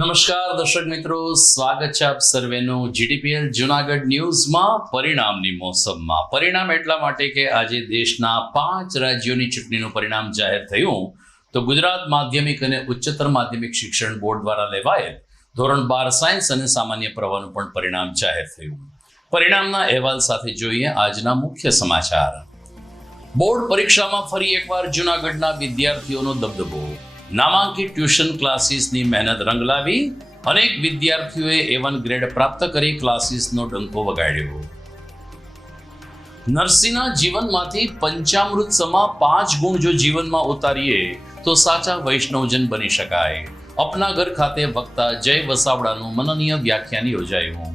નમસ્કાર દર્શક મિત્રો, સ્વાગત છે આપ સર્વેનું જીટીપીએલ જુનાગઢ ન્યૂઝમાં પરિણામની મોસમમાં. પરિણામ એટલા માટે કે આજે દેશના 5 રાજ્યોની ચૂંટણીનું પરિણામ જાહેર થયું. તો ગુજરાત માધ્યમિક અને ઉચ્ચતર માધ્યમિક શિક્ષણ બોર્ડ દ્વારા લેવાયેલ ધોરણ 12 સાયન્સ અને સામાન્ય પ્રવાહનું પણ પરિણામ જાહેર થયું. પરિણામના અહેવાલ સાથે જોઈએ આજના મુખ્ય સમાચાર. બોર્ડ પરીક્ષામાં ફરી એકવાર જુનાગઢના વિદ્યાર્થીઓનો દબદબો. નામાંકિત ટ્યુશન ક્લાસીસની મહેનત રંગ લાવી. અનેક વિદ્યાર્થીઓએ A1 ગ્રેડ પ્રાપ્ત કરી ક્લાસીસનો ડંકો વગાડ્યો. નરસિંહના જીવનમાંથી પંચામૃત સમા 5 ગુણ જો જીવનમાં ઉતારીએ તો સાચા વૈષ્ણવજન બની શકાય. અપનાગર ખાતે વક્તા જય વસાવડાનું મનનીય વ્યાખ્યાન યોજાયું.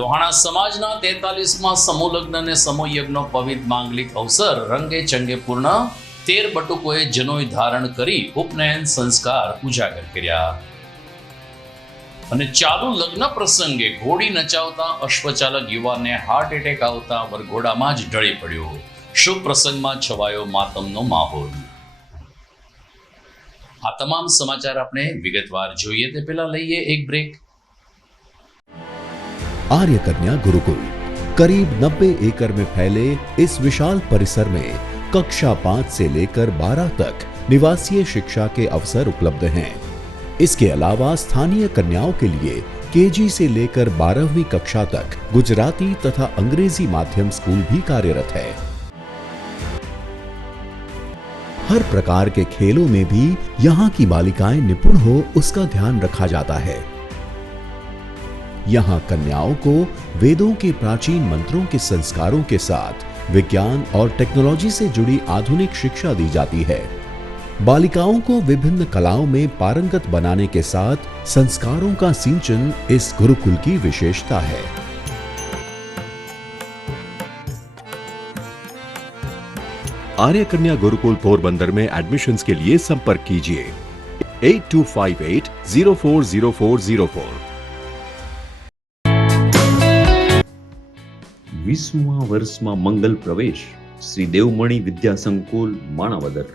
લોહાણા સમાજના 43માં સમૂહ લગ્ન અને સમૂહ યજ્ઞનો પવિત્ર માંગલિક અવસર રંગે ચંગે પૂર્ણ. 13 બટુકોએ જનોઈ ધારણ કરી ઉપનયન સંસ્કાર ઉજાગર કર્યા. અને ચાલુ લગ્ન પ્રસંગે ઘોડી નચાવતા અશ્વચાલક યુવાનને હાર્ટ એટેક આવતા વરઘોડામાં જ ઢળી પડ્યો. શુભ પ્રસંગમાં છવાયો માતમનો માહોલ. આ તમામ સમાચાર આપણે વિગતવાર જોઈએ તે પહેલા લઈએ એક બ્રેક. आर्य कन्या गुरुकुल करीब 90 एकड़ में फैले इस विशाल परिसर में कक्षा 5 से लेकर 12 तक निवासीय शिक्षा के अवसर उपलब्ध हैं. इसके अलावा स्थानीय कन्याओं के लिए केजी से लेकर 12वीं कक्षा तक गुजराती तथा अंग्रेजी माध्यम स्कूल भी कार्यरत है. हर प्रकार के खेलों में भी यहाँ की बालिकाएं निपुण हो उसका ध्यान रखा जाता है. यहाँ कन्याओं को वेदों के प्राचीन मंत्रों के संस्कारों के साथ विज्ञान और टेक्नोलॉजी से जुड़ी आधुनिक शिक्षा दी जाती है. बालिकाओं को विभिन्न कलाओं में पारंगत बनाने के साथ संस्कारों का सिंचन इस गुरुकुल की विशेषता है. आर्य कन्या गुरुकुल पोरबंदर में एडमिशन्स के लिए संपर्क कीजिए 8258040404. 20મા વર્ષમાં મંગલ પ્રવેશ શ્રી દેવમણી વિદ્યા સંકુલ માણાવદર.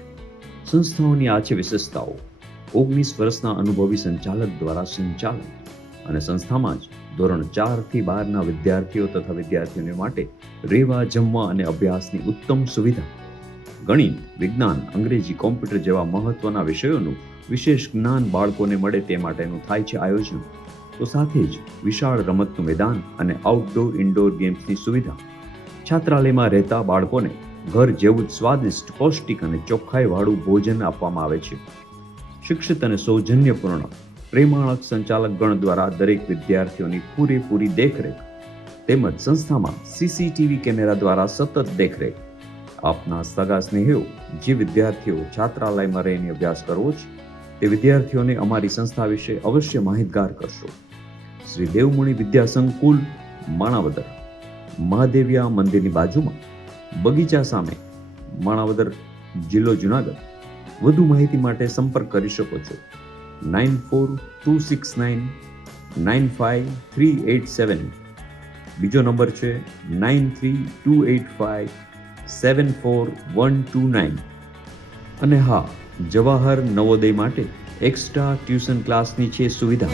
સંસ્થાઓની આ છે વિશેષતાઓ. 19 વર્ષના અનુભવી સંચાલક દ્વારા સંચાલન અને સંસ્થામાં જ ધોરણ 4 થી 12ના વિદ્યાર્થીઓ તથા વિદ્યાર્થીઓને માટે રહેવા, જમવા અને અભ્યાસની ઉત્તમ સુવિધા. ગણિત, વિજ્ઞાન, અંગ્રેજી, કોમ્પ્યુટર જેવા મહત્વના વિષયોનું વિશેષ જ્ઞાન બાળકોને મળે તે માટેનું થાય છે આયોજન. તો સાથે જ વિશાળ રમતનું મેદાન અને આઉટડોર ઇન્ડોર ગેમ્સની સુવિધા. છાત્રાલયમાં રહેતા બાળકોને ઘર જેવું જ સ્વાદિષ્ટ, પૌષ્ટિક અને ચોખ્ખાઈવાળું ભોજન આપવામાં આવે છે. શિક્ષિત અને સૌજન્યપૂર્ણ પ્રેમાળક સંચાલક ગણ દ્વારા દરેક વિદ્યાર્થીઓની પૂરેપૂરી દેખરેખ તેમજ સંસ્થામાં સીસીટીવી કેમેરા દ્વારા સતત દેખરેખ. આપના સગા સ્નેહીઓ જે વિદ્યાર્થીઓ છાત્રાલયમાં રહીને અભ્યાસ કરવો છે તે વિદ્યાર્થીઓને અમારી સંસ્થા વિશે અવશ્ય માહિતગાર કરશો. શ્રી દેવમણી વિદ્યા સંકુલ માણાવદર, મહાદેવિયા મંદિરની બાજુમાં, બગીચા સામે, માણાવદર, જિલ્લો જુનાગઢ. વધુ માહિતી માટે સંપર્ક કરી શકો છો 9426995387. બીજો નંબર છે 9328574129. અને હા, જવાહર નવોદય માટે એક્સ્ટ્રા ટ્યુશન ક્લાસની છે સુવિધા.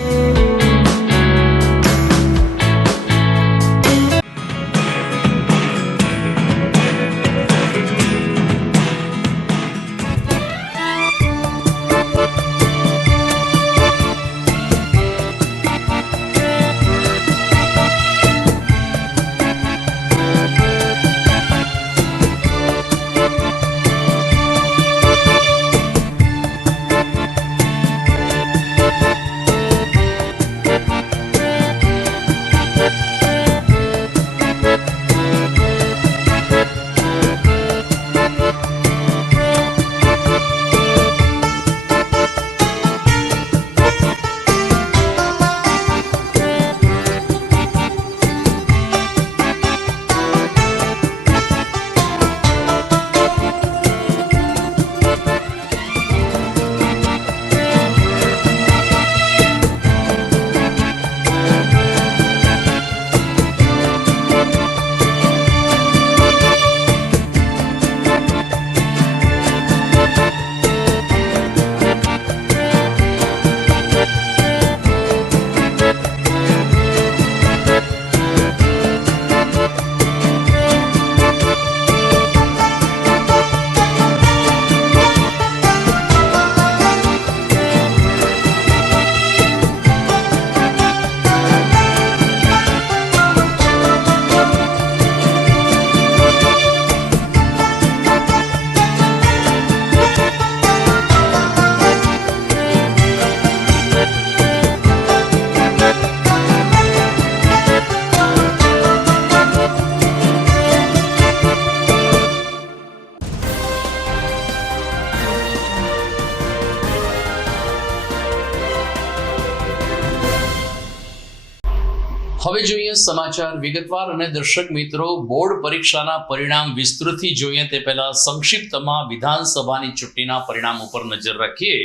હવે જોઈએ સમાચાર વિગતવાર અને દર્શક મિત્રો બોર્ડ પરીક્ષાના પરિણામ વિસ્તૃતથી જોઈએ તે પહેલા સંક્ષિપ્તમાં વિધાનસભાની ચૂંટણીના પરિણામ ઉપર નજર રાખીએ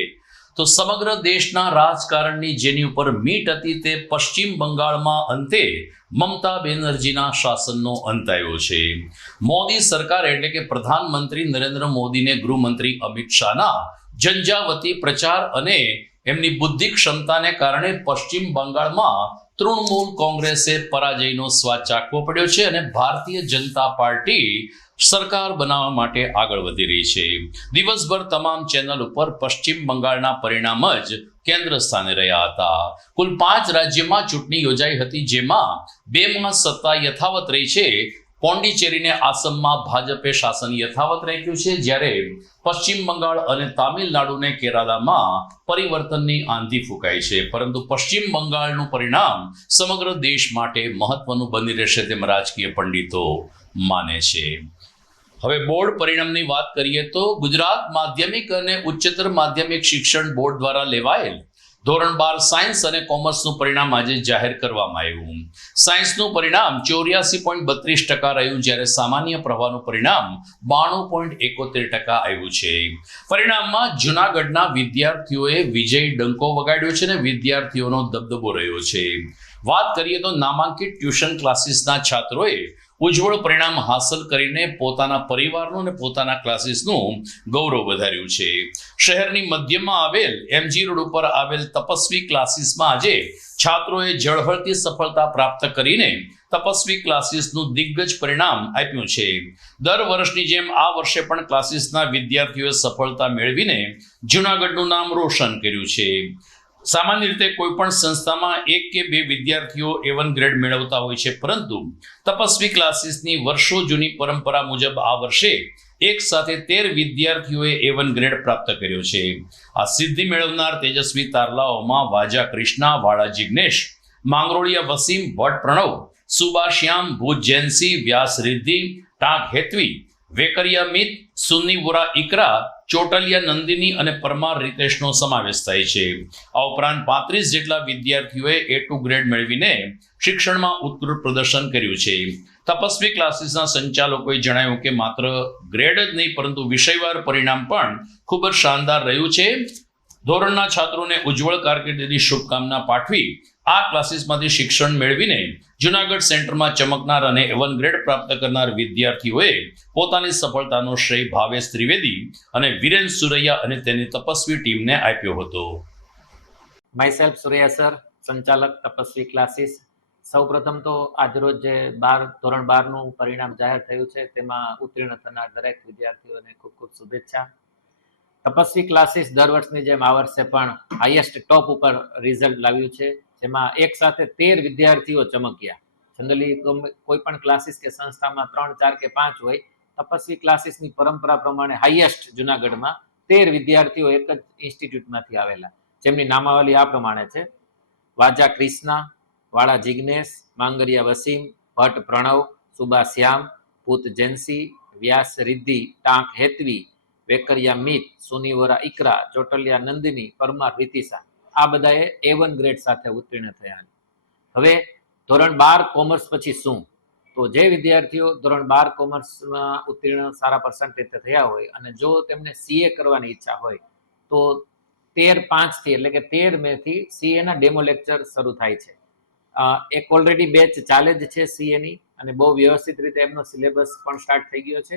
તો સમગ્ર દેશના રાજકારણની જેની ઉપર મીટ હતી તે પશ્ચિમ બંગાળમાં અંતે મમતા બેનર્જીના શાસનનો અંત આવ્યો છે. મોદી સરકાર એટલે કે પ્રધાનમંત્રી નરેન્દ્ર મોદીને ગૃહમંત્રી અમિત શાહના ઝંઝાવતી પ્રચાર અને એમની બુદ્ધિ ક્ષમતાને કારણે પશ્ચિમ બંગાળમાં તૃણમૂલ કોંગ્રેસે પરાજયનો સ્વાદ ચાખવો પડ્યો છે અને ભારતીય જનતા પાર્ટી સરકાર બનાવવા માટે આગળ વધી રહી છે. દિવસભર તમામ ચેનલ ઉપર પશ્ચિમ બંગાળના પરિણામ જ કેન્દ્ર સ્થાને રહ્યા હતા. કુલ 5 રાજ્યોમાં ચૂંટણી યોજાઈ હતી, જેમાં 2માં સત્તા યથાવત રહી છે. પોંડિચેરીને આસામમાં ભાજપે શાસન યથાવત રાખ્યું છે, જ્યારે પશ્ચિમ બંગાળ અને તામિલનાડુને કેરાલામાં પરિવર્તનની આંધી ફૂંકાઈ છે. પરંતુ પશ્ચિમ બંગાળનું પરિણામ સમગ્ર દેશ માટે મહત્વનું બની રહેશે તેમ રાજકીય પંડિતો માને છે. હવે બોર્ડ પરિણામની વાત કરીએ તો ગુજરાત માધ્યમિક અને ઉચ્ચતર માધ્યમિક શિક્ષણ બોર્ડ દ્વારા લેવાયેલ ધોરણ 12 સાયન્સ અને કોમર્સનું પરિણામ આજે જાહેર કરવામાં આવ્યું. સાયન્સનું પરિણામ 84.32% રહ્યું, જ્યારે સામાન્ય પ્રવાહનું પરિણામ 92.71% આવ્યું છે. પરિણામમાં જૂનાગઢના વિદ્યાર્થીઓએ વિજય ડંકો વગાડ્યો છે અને વિદ્યાર્થીઓનો દબદબો રહ્યો છે. વાત કરીએ તો નામાંકિત ટ્યુશન ક્લાસીસના છાત્રોએ ઉજ્જવળ પરિણામ હાંસલ કરીને પોતાના પરિવારનું અને પોતાના ક્લાસીસનું ગૌરવ વધાર્યું છે. શહેરની મધ્યમાં આવેલ એમજી રોડ ઉપર આવેલ તપસ્વી ક્લાસીસમાં આજે છાત્રોએ ઝળહળતી સફળતા પ્રાપ્ત કરીને તપસ્વી ક્લાસીસનું દિગ્ગજ પરિણામ આપ્યું છે. દર વર્ષની જેમ આ વર્ષે પણ ક્લાસીસના વિદ્યાર્થીઓએ સફળતા મેળવીને જૂનાગઢનું નામ રોશન કર્યું છે. સામાન્ય રીતે કોઈ પણ સંસ્થામાં 1 કે 2 વિદ્યાર્થીઓ A1 ગ્રેડ મેળવતા હોય છે, પરંતુ તપસ્વી ક્લાસીસની વર્ષો જૂની પરંપરા મુજબ આ વર્ષે એક સાથે 13 વિદ્યાર્થીઓએ A1 ગ્રેડ પ્રાપ્ત કર્યો છે. આ સિદ્ધિ મેળવનાર તેજસ્વી તારલાઓમાં વાજા કૃષ્ણા, વાળા જિગ્નેશ, માંગરોળિયા વસીમ, ભટ્ટ પ્રણવ, સુબા શ્યામ, ભૂજ જૈનસી, વ્યાસ રિદ્ધિ, ટાંક હેતવી, વેકરિયા મિત, સુન્નીવોરા ઇકરા, ચોટલિયા નંદિની અને પરમાર રીતેશનો સમાવેશ થાય છે. આ ઉપરાંત 35 જેટલા વિદ્યાર્થીઓએ A2 ગ્રેડ મેળવીને શિક્ષણમાં ઉત્કૃષ્ટ પ્રદર્શન કર્યું છે. તપસ્વી ક્લાસીસના સંચાલકોએ જણાવ્યું કે માત્ર ગ્રેડ જ નહીં, પરંતુ વિષયવાર પરિણામ પણ ખૂબ જ શાનદાર રહ્યું છે. ધોરણના છાત્રોને ઉજ્જવળ કારકિર્દીની શુભકામના પાઠવી આ ક્લાસીસમાંથી શિક્ષણ મેળવીને જૂનાગઢ સેન્ટરમાં ચમકનાર અને A1 ગ્રેડ પ્રાપ્ત કરનાર વિદ્યાર્થીઓએ પોતાની સફળતાનો શ્રેય ભાવેશ ત્રિવેદી અને વિરેન સુરૈયા અને તેની તપસ્વી ટીમને આપ્યો હતો. માયસેલ્ફ સુરૈયા સર, સંચાલક તપસ્વી ક્લાસીસ. સૌપ્રથમ તો આજરોજ જે ધોરણ 12નું પરિણામ જાહેર થયું છે તેમાં ઉત્તીર્ણ થનાર દરેક વિદ્યાર્થીઓને ખૂબ ખૂબ શુભેચ્છા. તપસ્વી ક્લાસીસ દર વર્ષની જેમ આ વર્ષે પણ હાઈએસ્ટ ટોપ ઉપર રિઝલ્ટ લાવ્યું છે, જેમાં એક સાથે 13 વિદ્યાર્થીઓ ચમક્યા. જનરલી કોઈ પણ ક્લાસીસ કે સંસ્થામાં 3, 4 કે 5 હોય. તપસ્વી ક્લાસીસની પરંપરા પ્રમાણે હાઈએસ્ટ જૂનાગઢમાં 13 વિદ્યાર્થીઓ એક જ ઇન્સ્ટિટ્યૂટમાંથી આવેલા, જેમની નામાવલી આ પ્રમાણે છે: વાજા કૃષ્ણા, વાળા જિગ્નેશ, માંગરિયા વસીમ, ભટ્ટ પ્રણવ, સુબા શ્યામ, પૂત જૈનસી, વ્યાસ રિદ્ધિ, ટાંક હેતવી, વેકરિયા મિત, સુનીવોરા ઇકરા, ચોટલિયા નંદિની, પરમાર રીતિસા. આ બધાએ A1 ગ્રેડ સાથે ઉત્તીર્ણ થયા. હવે ધોરણ 12 કોમર્સ પછી શું? તો જે વિદ્યાર્થીઓ ધોરણ 12 કોમર્સમાં ઉત્તીર્ણ સારા પર્સન્ટેજ થયા હોય અને જો તેમને CA કરવાની ઈચ્છા હોય તો 13/5 એટલે કે 13 મે થી CA ના ડેમો લેક્ચર શરૂ થાય છે. એક ઓલરેડી બેચ ચાલે જ છે CA ની, અને બહુ વ્યવસ્થિત રીતે એમનો સિલેબસ પણ સ્ટાર્ટ થઈ ગયો છે.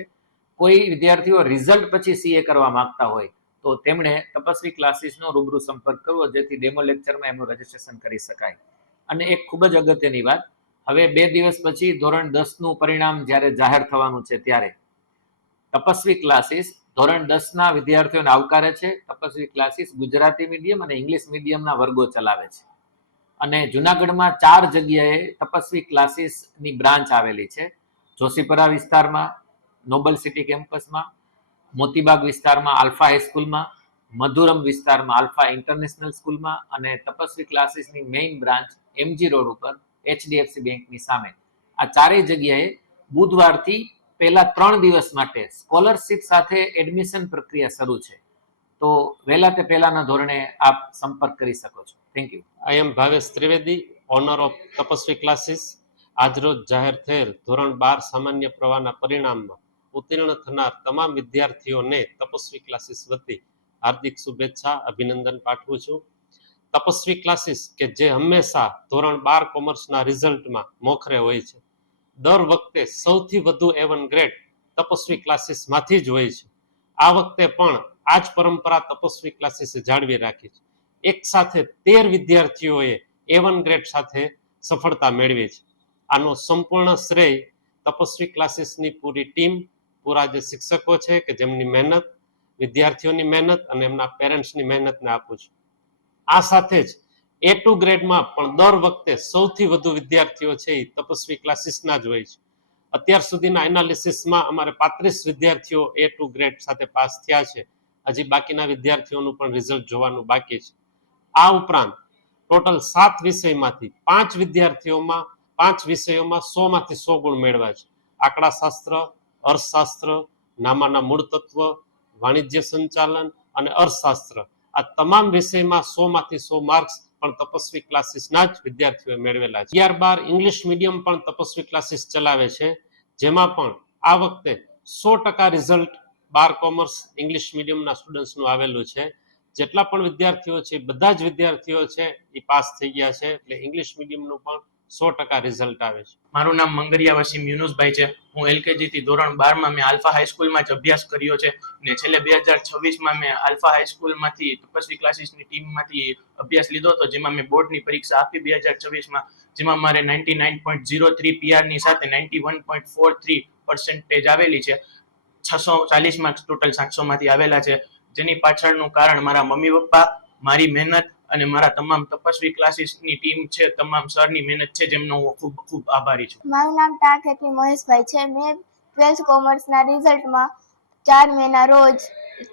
કોઈ વિદ્યાર્થીઓ રિઝલ્ટ પછી CA કરવા માંગતા હોય તો તેમણે તપસ્વી ક્લાસીસનો રૂબરૂ સંપર્ક કરવો, જેથી ડેમો લેક્ચરમાં એમનું રજીસ્ટ્રેશન કરી શકાય. અને એક ખૂબ જ અગત્યની વાત, હવે 2 દિવસ પછી ધોરણ 10નું પરિણામ જ્યારે જાહેર થવાનું છે ત્યારે તપસ્વી ક્લાસીસ ધોરણ 10ના વિદ્યાર્થીઓને આવકારે છે. તપસ્વી ક્લાસીસ ગુજરાતી મીડિયમ અને ઇંગ્લિશ મીડિયમના વર્ગો ચલાવે છે. અને જૂનાગઢમાં 4 જગ્યાએ તપસ્વી ક્લાસીસની બ્રાન્ચ આવેલી છે. જોશીપરા વિસ્તારમાં, નોબલ સિટી કેમ્પસમાં, મોતીબાગ વિસ્તારમાં આલ્ફા હાઈસ્કૂલમાં, મધુરમ વિસ્તારમાં આલ્ફા ઇન્ટરનેશનલ સ્કૂલમાં, અને Tapasvi ક્લાસીસની main branch MG road ઉપર HDFC બેંકની સામે. આ 4 જગ્યાએ બુધવારથી પહેલા 3 દિવસ માટે સ્કોલરશિપ સાથે એડમિશન પ્રક્રિયા શરૂ છે. તો વહેલા તે પહેલાના ધોરણે આપ સંપર્ક કરી શકો છો. Thank you. I am Bhavesh Trivedi, owner of Tapasvi classes આજરોજ જાહેર થયેલ ધોરણ 12 સામાન્ય પ્રવાહના પરિણામમાં ઉત્તીર્ણ થનાર તમામ વિદ્યાર્થીઓને તપસ્વી ક્લાસીસ વતી હાર્દિક શુભેચ્છા અભિનંદન પાઠવું છું. તપસ્વી ક્લાસીસ કે જે હંમેશા ધોરણ 12 કોમર્સના રિઝલ્ટમાં મોખરે હોય છે, દર વખતે સૌથી વધુ A1 ગ્રેડ તપસ્વી ક્લાસીસમાંથી જ હોય છે. આ વખતે પણ આ જ પરંપરા તપસ્વી ક્લાસીસે જાળવી રાખી છે. એક સાથે 13 વિદ્યાર્થીઓએ A1 ગ્રેડ સાથે સફળતા મેળવી છે. આનો સંપૂર્ણ શ્રેય તપસ્વી ક્લાસીસની પૂરી ટીમ, પૂરા જે શિક્ષકો છે કે જેમની મહેનત, વિદ્યાર્થીઓની મહેનત અને એમના પેરેન્ટ્સની મહેનતને આપું છું. આ સાથે જ A2 ગ્રેડમાં પણ દર વખતે સૌથી વધુ વિદ્યાર્થીઓ છે એ તપસ્વી ક્લાસીસના જ હોય છે. અત્યાર સુધીના એનાલિસિસમાં અમારે 35 વિદ્યાર્થીઓ A2 ગ્રેડ સાથે પાસ થયા છે. હજી બાકીના વિદ્યાર્થીઓનું પણ રિઝલ્ટ જોવાનું બાકી છે. આ ઉપરાંત ટોટલ 7 વિષયમાંથી 5 વિદ્યાર્થીઓમાં 5 વિષયોમાં 100 માંથી 100 ગુણ મેળવ્યા છે. આંકડાશાસ્ત્ર, અર્થશાસ્ત્ર, નામાના મૂળ તત્વ, વાણિજ્ય સંચાલન અને અર્થશાસ્ત્ર, આ તમામ વિષયમાં 100 માંથી 100 માર્ક્સ પણ તપસ્વી ક્લાસીસના જ વિદ્યાર્થીઓએ મેળવેલા છે. 11-12 ઇંગ્લિશ મીડિયમ પણ તપસ્વી ક્લાસીસ ચલાવે છે, જેમાં પણ આ વખતે 100% રિઝલ્ટ 12 કોમર્સ ઇંગ્લિશ મીડિયમના સ્ટુડન્ટ્સનું આવેલું છે. જેટલા પણ વિદ્યાર્થીઓ છે બધા જ વિદ્યાર્થીઓ છે એ પાસ થઈ ગયા છે, એટલે ઇંગ્લિશ મીડિયમનું પણ 100% રિઝલ્ટ આવે છે. મારું નામ મંગરિયા વસીમ યુનુસભાઈ છે. હું એલકેજી થી ધોરણ 12 માં મેં આલ્ફા હાઈસ્કૂલમાં જ અભ્યાસ કર્યો છે ને છેલ્લે 2026 માં મેં આલ્ફા હાઈસ્કૂલમાંથી તપસ્વી ક્લાસીસની ટીમમાંથી અભ્યાસ લીધો હતો, જેમાં મેં બોર્ડની પરીક્ષા આપી 2026માં, જેમાં મારે 99.03 પીઆરની સાથે 91.43% આવેલી છે. 640 માર્ક્સ ટોટલ 700માંથી આવેલા છે, જેની પાછળનું કારણ મારા મમ્મી પપ્પા, મારી મહેનત અને મારા તમામ તપસ્વી ક્લાસીસની ટીમ છે, તમામ સરની મહેનત છે, જેમનો હું ખૂબ ખૂબ આભારી છું. મારું નામ ટાંકેથી મહેશભાઈ છે. મેં 12th કોમર્સના રિઝલ્ટમાં 4 મેના રોજ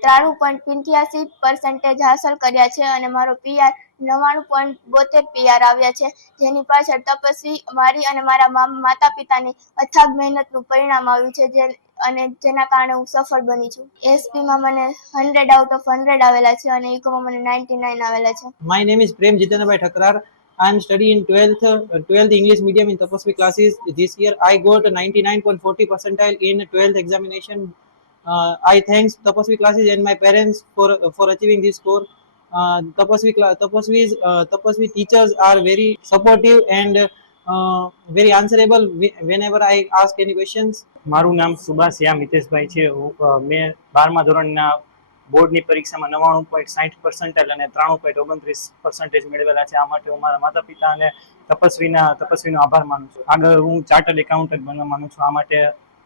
93.85% હાંસલ કર્યા છે અને મારો પીઆર 99.72 પીઆર આવ્યા છે, જેની પાછળ તપસ્વી, મારી અને મારા માતા પિતાની અથાગ મહેનતનું પરિણામ આવ્યું છે, જેના કારણે હું સફળ બની છું. એસપીમાં મને 100 out of 100 આવેલા છે અને ઇકોમાં મને 99 આવેલા છે. My name is Prem Jitendrabhai Thakrar. I am studying 12th English medium in Tapasvi classes. This year I got a 99.40 percentile in 12th examination. I thanks Tapasvi classes and my parents for achieving this score. Tapasvi teachers are very supportive and very answerable whenever I ask any questions. મારું નામ સુભાષિયા મિતેશભાઈ છે. મેં 12મા ધોરણના બોર્ડની પરીક્ષામાં 99.60% અને 93.29% મેળવેલા છે. આ માટે હું મારા માતા પિતા અને તપસ્વીનો આભાર માનું છું. આગળ હું ચાર્ટર્ડ એકાઉન્ટન્ટ બનવા માંગુ છું. આ માટે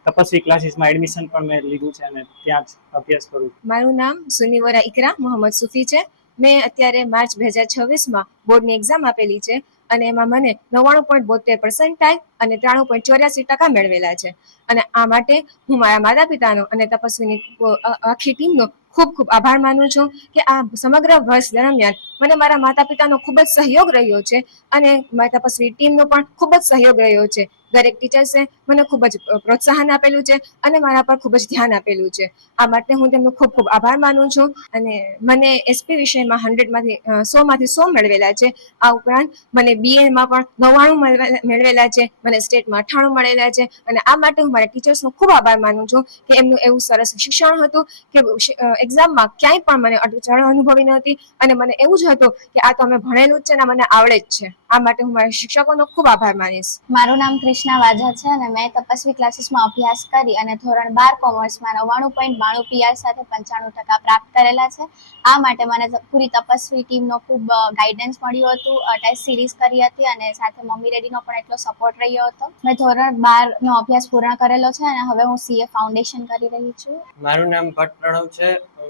તપસ્વી ક્લાસીસમાં એડમિશન પણ મેં લીધું છે અને ત્યાં જ અભ્યાસ કરું છું. મારું નામ સુનિવરા ઇકરા મોહમ્મદ સુફી છે. મેં અત્યારે માર્ચ 2026માં બોર્ડની એક્ઝામ આપેલી છે અને એમાં મને 99.72% અને 93.84% મેળવેલા છે. અને આ માટે હું મારા માતા પિતાનો અને તપસ્વીની આખી ટીમનો ખૂબ ખૂબ આભાર માનું છું કે આ સમગ્ર વર્ષ દરમિયાન મને મારા માતા પિતાનો ખૂબ જ સહયોગ રહ્યો છે અને મારા તપસ્વી ટીમનો પણ ખૂબ જ સહયોગ રહ્યો છે. દરેક ટીચર્સે મને ખૂબ જ પ્રોત્સાહન આપેલું છે અને મારા પર ખૂબ જ ધ્યાન આપેલું છે. આ માટે હું તેમનો ખૂબ ખૂબ આભાર માનું છું. અને મને એસપી વિષયમાં 100માંથી 100 મેળવેલા છે. આ ઉપરાંત મને બીએમાં પણ 99 મેળવેલા છે, મને સ્ટેટમાં 98 મળેલા છે. અને આ માટે હું મારા ટીચર્સનો ખૂબ આભાર માનું છું કે એમનું એવું સરસ શિક્ષણ હતું કે એક્ઝામમાં ક્યાંય પણ મને અડચણ અનુભવી નહોતી અને મને એવું જ હતું કે આ તો અમે ભણેલું જ છે ને મને આવડે જ છે. આ માટે હું મારા શિક્ષકોનો ખૂબ આભાર માનીશ. મારું નામ કૃષ્ણા વાઝા છે અને મેં તપસ્વી ક્લાસીસમાં અભ્યાસ કરી અને ધોરણ 12 કોમર્સમાં 99.92 પીઆર સાથે 95% પ્રાપ્ત કરેલા છે. આ માટે મને પૂરી તપસ્વી ટીમનો ખૂબ ગાઈડન્સ મળ્યું હતું, ટેસ્ટ સિરીઝ કરી હતી અને સાથે મમ્મી ડેડીનો પણ એટલો સપોર્ટ રહ્યો હતો. મેં ધોરણ 12નો અભ્યાસ પૂર્ણ કરેલો છે અને હવે હું સીએ ફાઉન્ડેશન કરી રહી છું. મારું નામ ભટ્ટ પ્રણવ છે.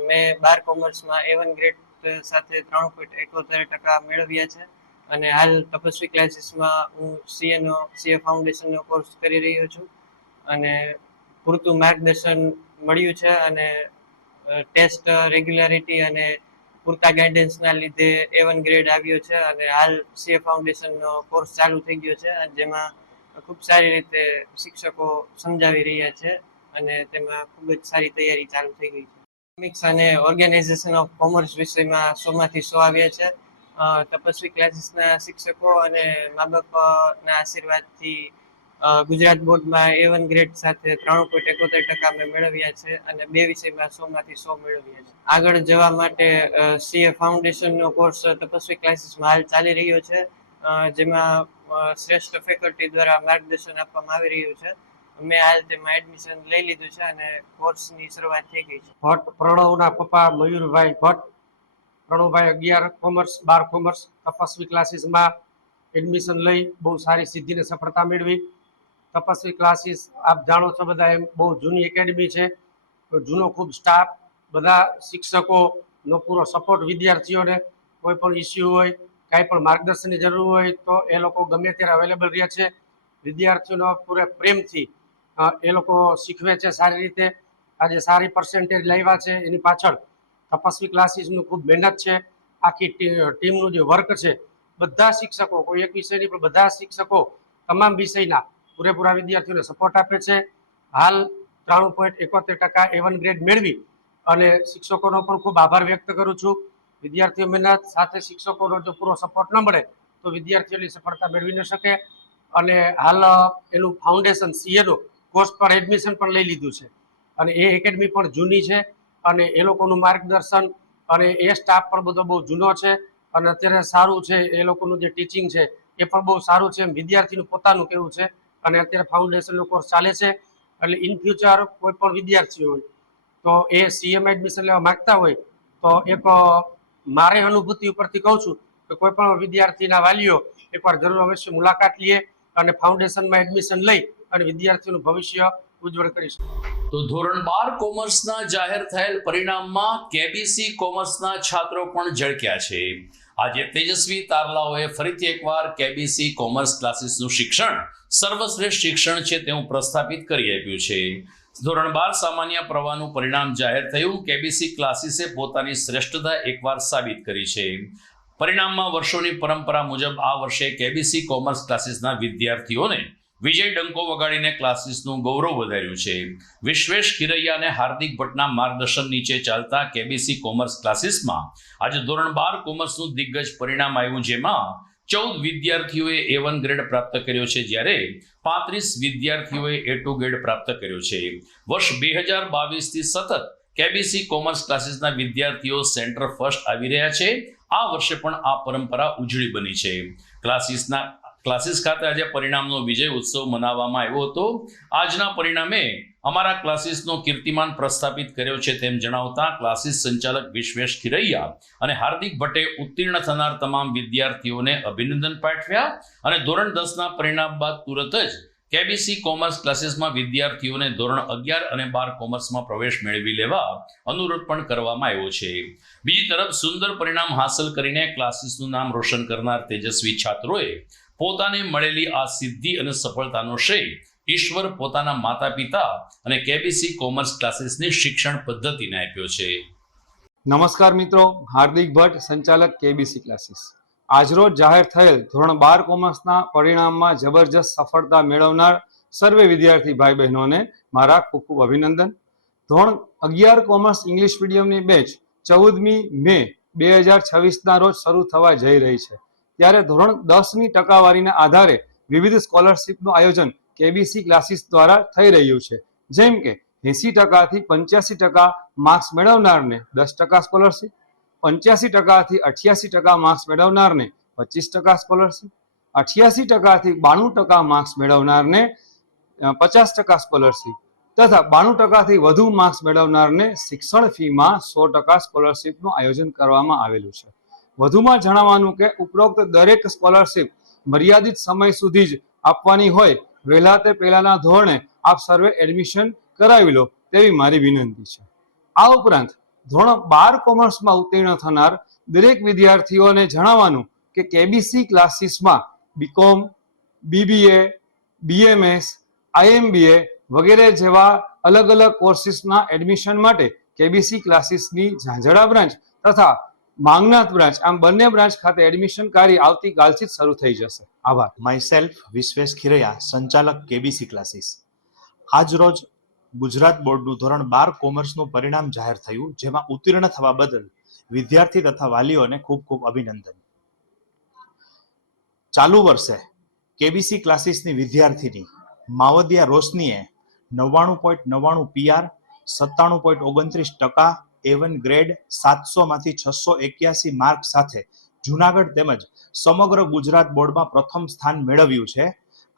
મેં 12 કોમર્સમાં A1 ગ્રેડ સાથે 3.71% મેળવ્યા છે અને હાલ તપસ્વી ક્લાસીસમાં હું સીએ ફાઉન્ડેશનનો કોર્સ કરી રહ્યો છું અને પૂરતું માર્ગદર્શન મળ્યું છે અને ટેસ્ટ રેગ્યુલારિટી અને પૂરતા ગાઈડન્સના લીધે A1 ગ્રેડ આવ્યો છે અને હાલ સીએ ફાઉન્ડેશનનો કોર્સ ચાલુ થઈ ગયો છે, જેમાં ખૂબ સારી રીતે શિક્ષકો સમજાવી રહ્યા છે અને તેમાં ખૂબ જ સારી તૈયારી ચાલુ થઈ ગઈ છે. ઇકોનોમિક્સ અને ઓર્ગેનાઇઝેશન ઓફ કોમર્સ વિષયમાં 100માંથી 100 આવ્યા છે તપસ્વી ક્લાસીસના શિક્ષકો અને મા બાપના આશીર્વાદથી ગુજરાત બોર્ડમાં A1 ગ્રેડ સાથે 3.71% મેં મેળવ્યા છે અને 2 વિષયમાં 100માંથી 100 મેળવ્યા છે. આગળ જવા માટે CA ફાઉન્ડેશનનો કોર્સ તપસ્વી ક્લાસીસમાં હાલ ચાલી રહ્યો છે, જેમાં શ્રેષ્ઠ ફેકલ્ટી દ્વારા માર્ગદર્શન આપવામાં આવી રહ્યું છે. મેં હાલ તેમાં એડમિશન લઈ લીધું છે અને કોર્સની શરૂઆત થઈ ગઈ છે. ભટ્ટ પ્રણવના પપ્પા મયુરભાઈ ભટ્ટ. પ્રણવભાઈ 11 કોમર્સ 12 કોમર્સ તપસ્વી ક્લાસીસમાં એડમિશન લઈ બહુ સારી સિદ્ધિને સફળતા મેળવી. તપસ્વી ક્લાસીસ આપ જાણો છો બધા, એમ બહુ જૂની એકેડમી છે, જૂનો ખૂબ સ્ટાફ, બધા શિક્ષકોનો પૂરો સપોર્ટ વિદ્યાર્થીઓને. કોઈ પણ ઇસ્યુ હોય, કાંઈ પણ માર્ગદર્શનની જરૂર હોય તો એ લોકો ગમે ત્યારે અવેલેબલ રહે છે. વિદ્યાર્થીઓનો પૂરે પ્રેમથી એ લોકો શીખવે છે સારી રીતે. આજે સારી પર્સન્ટેજ લાવ્યા છે, એની પાછળ તપસ્વી ક્લાસીસનું ખૂબ મહેનત છે. આખી ટીમનું જે વર્ક છે, બધા શિક્ષકો, કોઈ એક વિષયની પણ બધા શિક્ષકો તમામ વિષયના પૂરેપૂરા વિદ્યાર્થીઓને સપોર્ટ આપે છે. હાલ 3.71% A1 ગ્રેડ મેળવી અને શિક્ષકોનો પણ ખૂબ આભાર વ્યક્ત કરું છું. વિદ્યાર્થીઓ મહેનત સાથે શિક્ષકોનો જો પૂરો સપોર્ટ ન મળે તો વિદ્યાર્થીઓની સફળતા મેળવી ન શકે. અને હાલ એનું ફાઉન્ડેશન CA નો કોર્સ પર એડમિશન પણ લઈ લીધું છે અને એ એકેડમી પણ જૂની છે અને એ લોકોનું માર્ગદર્શન અને એ સ્ટાફ પણ બધો બહુ જૂનો છે અને અત્યારે સારું છે. એ લોકોનું જે ટીચિંગ છે એ પણ બહુ સારું છે. વિદ્યાર્થીનું પોતાનું કહેવું છે અને અત્યારે ફાઉન્ડેશનનો કોર્સ ચાલે છે. એટલે ઇન ફ્યુચર કોઈ પણ વિદ્યાર્થીઓ હોય તો એ CA એડમિશન લેવા માગતા હોય તો એક મારે અનુભૂતિ ઉપરથી કહું છું કે કોઈ પણ વિદ્યાર્થીના વાલીઓ એકવાર જરૂર અવશ્ય મુલાકાત લે અને ફાઉન્ડેશનમાં એડમિશન લઈ અને વિદ્યાર્થીઓનું ભવિષ્ય ઉજ્જવળ કરી શકે. તો ધોરણ 12 કોમર્સના જાહેર થયેલ પરિણામમાં KBC કોમર્સના છાત્રો પણ ઝળક્યા છે. આજે તેજસ્વી તારલાઓએ ફરીથી એકવાર KBC કોમર્સ ક્લાસીસનું શિક્ષણ સર્વશ્રેષ્ઠ શિક્ષણ છે તેવું પ્રસ્થાપિત કરી આપ્યું છે. ધોરણ 12 સામાન્ય પ્રવાહનું પરિણામ જાહેર થયું. KBC ક્લાસીસે પોતાની શ્રેષ્ઠતા એકવાર સાબિત કરી છે. પરિણામમાં વર્ષોની પરંપરા મુજબ આ વર્ષે KBC કોમર્સ ક્લાસીસના વિદ્યાર્થીઓને વિજય ડંકો વગાડીને ક્લાસીસનું ગૌરવ વધાર્યું છે. વિશ્વેશ ખીરૈયા અને હાર્દિક ભટ્ટના માર્ગદર્શન નીચે ચાલતા KBC કોમર્સ ક્લાસીસમાં આજે ધોરણ 12 કોમર્સનું દિગ્ગજ પરિણામ આવ્યું, જેમાં 14 વિદ્યાર્થીઓએ A1 ગ્રેડ પ્રાપ્ત કર્યો છે, જ્યારે 35 વિદ્યાર્થીઓએ A2 ગ્રેડ પ્રાપ્ત કર્યો છે. વર્ષ 2022થી સતત KBC કોમર્સ ક્લાસીસના વિદ્યાર્થીઓ સેન્ટર ફર્સ્ટ આવી રહ્યા છે. આ વર્ષે પણ આ પરંપરા ઉજળી બની છે. ક્લાસીસ ખાતે આજે પરિણામનો વિજય ઉત્સવ મનાવવામાં આવ્યો હતો. આજના પરિણામે અમારા ક્લાસીસનો કીર્તિમાન પ્રસ્થાપિત કર્યો છે તેમ જણાવતા ક્લાસીસ સંચાલક વિશ્વેશ ખીરૈયા અને હાર્દિક ભટ્ટે ઉત્તીર્ણ થનાર તમામ વિદ્યાર્થીઓને અભિનંદન પાઠવ્યા અને ધોરણ 10ના પરિણામ બાદ તુરત જ KBC કોમર્સ ક્લાસીસમાં વિદ્યાર્થીઓને ધોરણ 11 અને 12 કોમર્સમાં પ્રવેશ મેળવી લેવા અનુરોધ પણ કરવામાં આવ્યો છે. બીજી તરફ સુંદર પરિણામ હાંસલ કરીને ક્લાસીસનું નામ રોશન કરનાર તેજસ્વી છાત્રોએ પોતાને મળેલી આ સિદ્ધિ અને સફળતાનો શ્રેય ઈશ્વર, પોતાના માતા પિતા અને KBC કોમર્સ ક્લાસીસની શિક્ષણ પદ્ધતિને આપ્યો છે. નમસ્કાર મિત્રો, હાર્દિક ભટ્ટ, સંચાલક KBC ક્લાસીસ. આજરોજ જાહેર થયેલ ધોરણ 12 કોમર્સના પરિણામમાં જબરજસ્ત સફળતા મેળવનાર સર્વે વિદ્યાર્થી ભાઈ બહેનોને મારા ખૂબ ખૂબ અભિનંદન. ધોરણ 11 કોમર્સ ઇંગ્લિશ મીડિયમની બેચ 14મી મે 2026ના રોજ શરૂ થવા જઈ રહી છે. ત્યારે ધોરણ 10ની ટકાવારીના આધારે વિવિધ સ્કોલરશીપનું આયોજન KBC ક્લાસીસ દ્વારા થઈ રહ્યું છે. જેમ કે 80% થી 85% માર્ક્સ મેળવનારને 10% સ્કોલરશીપ, 85% થી 88% માર્ક્સ મેળવનારને 25% સ્કોલરશીપ, 88% થી 92% માર્ક્સ મેળવનારને 50% સ્કોલરશીપ તથા 92% થી વધુ માર્ક્સ મેળવનારને શિક્ષણ ફીમાં 100% સ્કોલરશીપનું આયોજન કરવામાં આવેલું છે. વધુમાં જણાવવાનું કે ઉપરોક્ત દરેક સ્કોલરશીપ મર્યાદિત સમય સુધી જ આપવાની હોય. વહેલા તે પહેલાના ધોરણે આપ સર્વે એડમિશન કરાવી લો તેવી મારી વિનંતી છે. આ ઉપરાંત ધોરણ 12 કોમર્સમાં ઉત્તીર્ણ થનાર દરેક વિદ્યાર્થીઓને જણાવવાનું કે KBC ક્લાસીસમાં BCom, BBA, BMS, IMBA વગેરે જેવા અલગ અલગ કોર્સીસના એડમિશન માટે KBC ક્લાસીસની ઝાંઝડા બ્રાન્ચ તથા માંગનાથ બ્રાન્ચ, આમ બંને બ્રાન્ચ ખાતે એડમિશન કાર્ય આવતીકાલથી જ શરૂ થઈ જશે. આભાર. માયસેલ્ફ વિશ્વેશ ખીરૈયા, સંચાલક KBC ક્લાસીસ. આજ રોજ ગુજરાત બોર્ડનું ધોરણ 12 કોમર્સનું પરિણામ જાહેર થયું, જેમાં ઉત્તીર્ણ થવા બદલ વિદ્યાર્થી તથા વાલીઓને ખૂબ ખૂબ અભિનંદન. ચાલુ વર્ષે કેબીસી ક્લાસીસની વિદ્યાર્થીની Mavadiya રોશનીએ 99.99 PR, 97.29% A1 grade, 700માંથી 681 mark સાથે જૂનાગઢ તેમજ સમગ્ર ગુજરાત બોર્ડમાં પ્રથમ સ્થાન મેળવ્યું છે.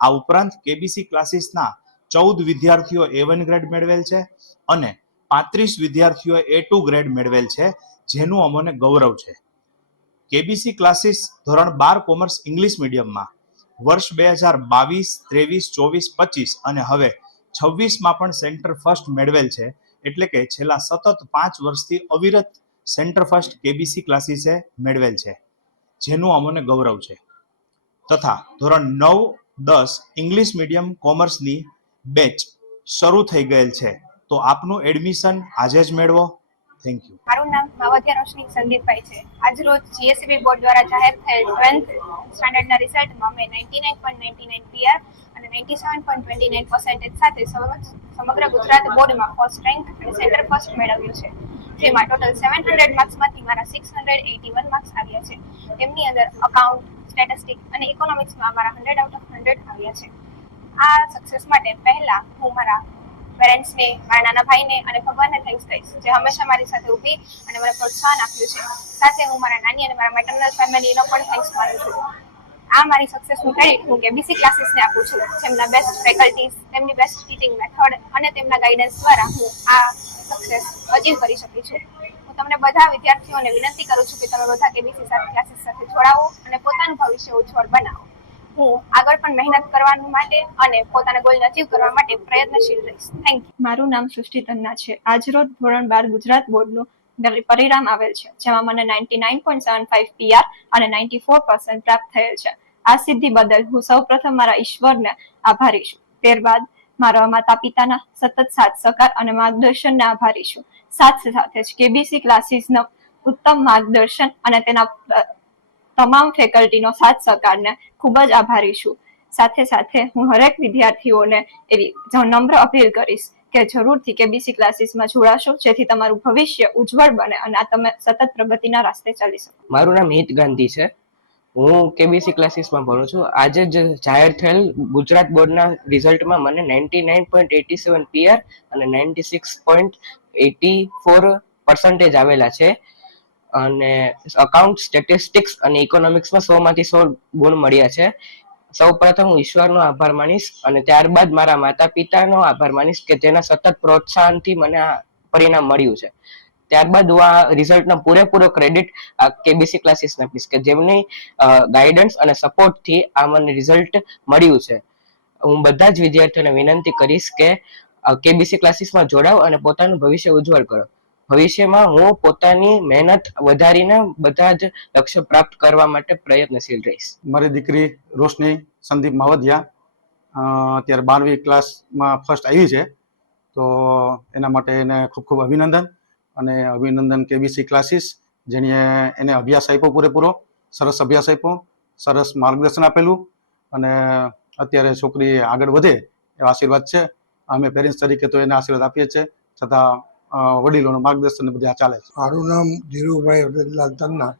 આ ઉપરાંત કેબીસી ક્લાસીસના 14 વિદ્યાર્થીઓ A1 ગ્રેડ મેળવેલ છે અને 35 વિદ્યાર્થીઓ A2 ગ્રેડ મેળવેલ છે, જેનું અમને ગૌરવ છે. કેબીસી ક્લાસીસ ધોરણ 12 કોમર્સ ઇંગ્લિશ મીડિયમમાં વર્ષ 2022, 23, 24, 25 અને હવે 26માં પણ સેન્ટર ફર્સ્ટ મેળવેલ છે. એટલે કે છેલ્લા સતત 5 વર્ષથી અવિરત સેન્ટર ફર્સ્ટ કેબીસી ક્લાસીસે મેળવેલ છે, જેનું અમને ગૌરવ છે. તથા ધોરણ 9, 10 ઇંગ્લિશ મીડિયમ કોમર્સની બેચ શરૂ થઈ ગયેલ છે, તો આપનું એડમિશન આજે જ મેળવો. Thank you. મારું નામ માવદિયા રોશની સંદીપભાઈ છે. આજ રોજ જીએસસીબી બોર્ડ દ્વારા જાહેર થયેલ 12th સ્ટાન્ડર્ડના રિઝલ્ટમાં મેં 99.99 PR અને 97.29% સાથે સમગ્ર ગુજરાત બોર્ડમાં ફર્સ્ટ રેન્ક અને સેન્ટર ફર્સ્ટ મેળવ્યું છે. જેમાં ટોટલ 700 માર્ક્સમાંથી મારા 681 માર્ક્સ આવ્યા છે. તેમની અંદર અકાઉન્ટ, સ્ટેટિસ્ટિક અને ઇકોનોમિક્સમાં મારા 100 આઉટ ઓફ 100 આવ્યા છે. આ સક્સેસ માટે પહેલા હું મારા પેરેન્ટ્સને, મારા નાના ભાઈને અને ભગવાનને થેન્ક્સ કહીશ, જે હંમેશા મારી સાથે ઊભી અને મને પ્રોત્સાહન આપ્યું છે. સાથે હું મારા નાની અને મારા મેટર્નલ ફેમિલીનો પણ થેન્ક્સ માનું છું. આ મારી સક્સેસનું ક્રેડિટ હું કેબીસી ક્લાસીસને આપું છું. જેમના બેસ્ટ ફેકલ્ટીઝ, તેમની બેસ્ટ ટીચિંગ મેથડ અને તેમના ગાઈડન્સ દ્વારા હું આ સક્સેસ અચીવ કરી શકી છું. હું તમને બધા વિદ્યાર્થીઓને વિનંતી કરું છું કે તમે બધા કેબીસી ક્લાસીસ સાથે જોડાવો અને પોતાનું ભવિષ્ય ઉજ્જવળ બનાવો. હું આગળ પણ મહેનત કરવા માટે અને પોતાના ગોલને અચીવ કરવા માટે પ્રયત્નશીલ રહીશ. Thank you. મારું નામ સૃષ્ટિ તન્ના છે. આજરોજ ધોરણ 12 ગુજરાત બોર્ડનું પરિણામ આવેલ છે, જેમાં મને 99.75 PR અને 94% પ્રાપ્ત થયેલ છે. આ સિદ્ધિ બદલ હું સૌપ્રથમ મારા ઈશ્વરને આભારી છું. ત્યારબાદ મારા માતા પિતાના સતત સાથ સહકાર અને માર્ગદર્શનને આભારી છું. સાથે સાથે જ કેબીસી ક્લાસીસનો ઉત્તમ માર્ગદર્શન અને તેના તમામ ફેકલ્ટીનો સાથ સહકારને ખૂબ જ આભારી છું. સાથે સાથે હું હરેક વિદ્યાર્થીઓને એવી નમ્ર અપીલ કરીશ કે જરૂરથી કેબીસી ક્લાસીસમાં જોડાશો, જેથી તમારું ભવિષ્ય ઉજ્જવળ બને અને આ તમે સતત પ્રગતિના રસ્તે ચાલી શકો. મારું નામ હિત ગાંધી છે. હું કેબીસી ક્લાસીસમાં ભણું છું. આજે જ જાહેર થયેલ ગુજરાત બોર્ડના રિઝલ્ટમાં મને 99.87 PR અને 96.84% આવેલા છે. અને અકાઉન્ટ, સ્ટેટિસ્ટિક્સ અને ઇકોનોમિક્સમાં 100માંથી 100 ગુણ મળ્યા છે. સૌ પ્રથમ હું ઈશ્વરનો આભાર માનીશ અને ત્યારબાદ મારા માતા પિતાનો આભાર માનીશ કે જેના સતત પ્રોત્સાહનથી મને આ પરિણામ મળ્યું છે. ત્યારબાદ હું આ રિઝલ્ટનો પૂરેપૂરો ક્રેડિટ આ કેબીસી ક્લાસીસને આપીશ કે જેમની ગાઈડન્સ અને સપોર્ટથી આ મને રિઝલ્ટ મળ્યું છે. હું બધા જ વિદ્યાર્થીઓને વિનંતી કરીશ કે કેબીસી ક્લાસીસમાં જોડાવ અને પોતાનું ભવિષ્ય ઉજ્જવળ કરો. ભવિષ્યમાં હું પોતાની મહેનત વધારીને બધા જ લક્ષ્ય પ્રાપ્ત કરવા માટે પ્રયત્નશીલ રહીશ. મારી દીકરી રોશની સંદીપ માવદિયા અત્યારે 12મી ક્લાસમાં ફર્સ્ટ આવી છે, તો એના માટે એને ખૂબ ખૂબ અભિનંદન. અને અભિનંદન કેબીસી ક્લાસીસ, જેને એને અભ્યાસ આપ્યો પૂરેપૂરો, સરસ અભ્યાસ આપ્યો, સરસ માર્ગદર્શન આપેલું અને અત્યારે છોકરી આગળ વધે એવા આશીર્વાદ છે. અમે પેરેન્ટ્સ તરીકે તો એને આશીર્વાદ આપીએ છીએ, છતાં વડીલોનું માર્ગદર્શન બધા ચાલે છે. મારું નામ ધીરુભાઈ અરવિંદલાલ તન્ના.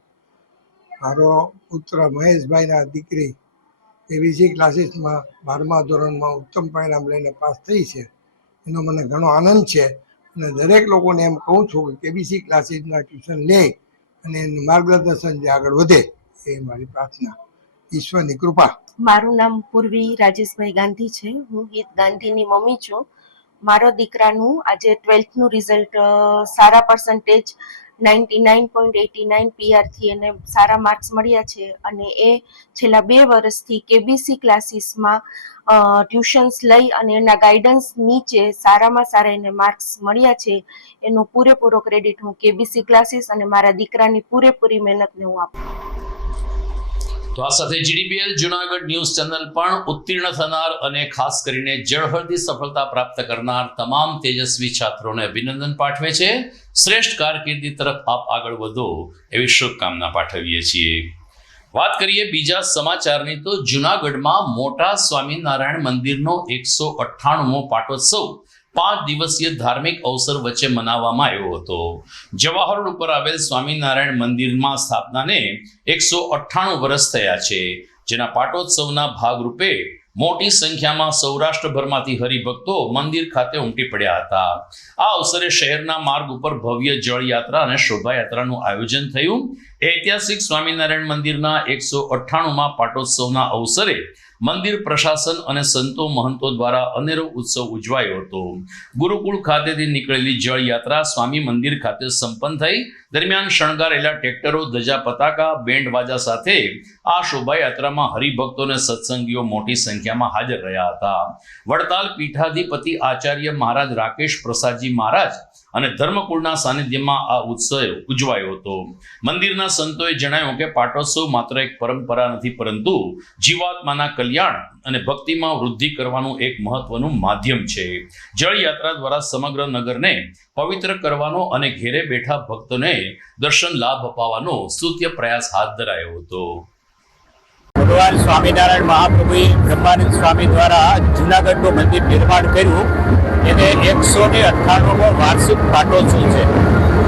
મારો પુત્ર મહેશભાઈના દીકરી કેબીસી ક્લાસીસમાં 12મા ધોરણમાં ઉત્તમ પરિણામ લઈને પાસ થઈ છે. એનો મને ઘણો આનંદ છે અને દરેક લોકોને એમ કહું છું કે કેબીસી ક્લાસીસના ટ્યુશન લે અને એનું માર્ગદર્શન જે આગળ વધે, એ મારી પ્રાર્થના. ઈશ્વરની કૃપા. મારું નામ પૂર્વી રાજેશભાઈ ગાંધી છે. હું હિત ગાંધીની મમ્મી છું. મારો દીકરાનું આજે 12થનું રિઝલ્ટ સારા પર્સન્ટેજ 99.89 PR થી એને સારા માર્ક્સ મળ્યા છે અને એ છેલ્લા 2 વર્ષથી કેબીસી ક્લાસીસમાં ટ્યુશન્સ લઈ અને એના ગાઈડન્સ નીચે સારામાં સારા એને માર્ક્સ મળ્યા છે. એનો પૂરેપૂરો ક્રેડિટ હું કેબીસી ક્લાસીસ અને મારા દીકરાની પૂરેપૂરી મહેનતને હું આપું. તો આ સાથે જીડીપીએલ જુનાગઢ ન્યૂઝ ચેનલ પણ ઉત્તીર્ણ થનાર અને ખાસ કરીને ઝળહળતી સફળતા પ્રાપ્ત કરનાર તમામ તેજસ્વી છાત્રોને અભિનંદન પાઠવે છે. શ્રેષ્ઠ કારકિર્દી તરફ આપ આગળ વધો એવી શુભકામના પાઠવીએ છીએ. વાત કરીએ બીજા સમાચારની, તો જુનાગઢમાં મોટા સ્વામિનારાયણ મંદિરનો 198મો પાટોત્સવ 5 દિવસીય ધાર્મિક અવસર વચ્ચે મનાવવામાં આવ્યો હતો. જવાહર રોડ ઉપર આવેલ સ્વામિનારાયણ મંદિરમાં સ્થાપનાને 198 વર્ષ થયા છે. જેના પાટોત્સવના ભાગરૂપે મોટી સંખ્યામાં સૌરાષ્ટ્રભરમાંથી હરિભક્તો મંદિર ખાતે ઉમટી પડ્યા હતા. આ અવસરે શહેરના માર્ગ ઉપર ભવ્ય જળયાત્રા અને શોભાયાત્રાનું આયોજન થયું. ઐતિહાસિક સ્વામિનારાયણ મંદિરના 198માં પાટોત્સવના અવસરે મંદિર પ્રશાસન અને સંતો મહંતો દ્વારા અનેરો ઉત્સવ ઉજવાયો હતો. ગુરુકુળ ખાતેથી નીકળેલી જળયાત્રા સ્વામી મંદિર ખાતે સંપન્ન થઈ. દરમિયાન શણગારેલા ટ્રેક્ટરો, ધજા, પતાકા, બેન્ડ વાજા સાથે આ શોભાયાત્રામાં હરિભક્તો અને સત્સંગીઓ મોટી સંખ્યામાં હાજર રહ્યા હતા. વડતાલ પીઠાધિપતિ આચાર્ય મહારાજ રાકેશ પ્રસાદજી મહારાજ અને ધર્મકુળના સાનિધ્યમાં આ ઉત્સવ ઉજવાયો હતો. મંદિરના સંતોએ જણાવ્યું કે પાટોત્સવ માત્ર એક પરંપરા નથી, પરંતુ જીવાત્માના કલ્યાણ અને ભક્તિમાં વૃદ્ધિ કરવાનું એક મહત્વનું માધ્યમ છે. જળયાત્રા દ્વારા સમગ્ર નગરને પવિત્ર કરવાનો અને ઘેરે બેઠા ભક્તોને દર્શન લાભ અપાવવાનો સ્તુત્ય પ્રયાસ હાથ ધરાયો હતો. ભગવાન સ્વામિનારાયણ મહાપ્રભુએ બ્રહ્માનંદ સ્વામી દ્વારા જુનાગઢનું મંદિર નિર્માણ કર્યું. એને 198મો વાર્ષિક પાટોત્સવ છે.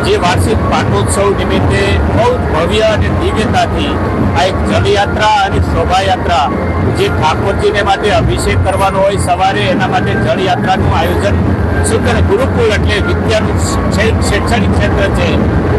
જે વાર્ષિક પાટોત્સવ નિમિત્તે બહુ ભવ્ય અને દિવ્યતાથી આ એક જળયાત્રા અને શોભાયાત્રા, જે ઠાકોરજીને માટે અભિષેક કરવાનો હોય સવારે, એના માટે જળયાત્રાનું આયોજન શુક્ર ગુરુકુળ એટલે વિદ્યાનું શૈક્ષણિક ક્ષેત્ર છે.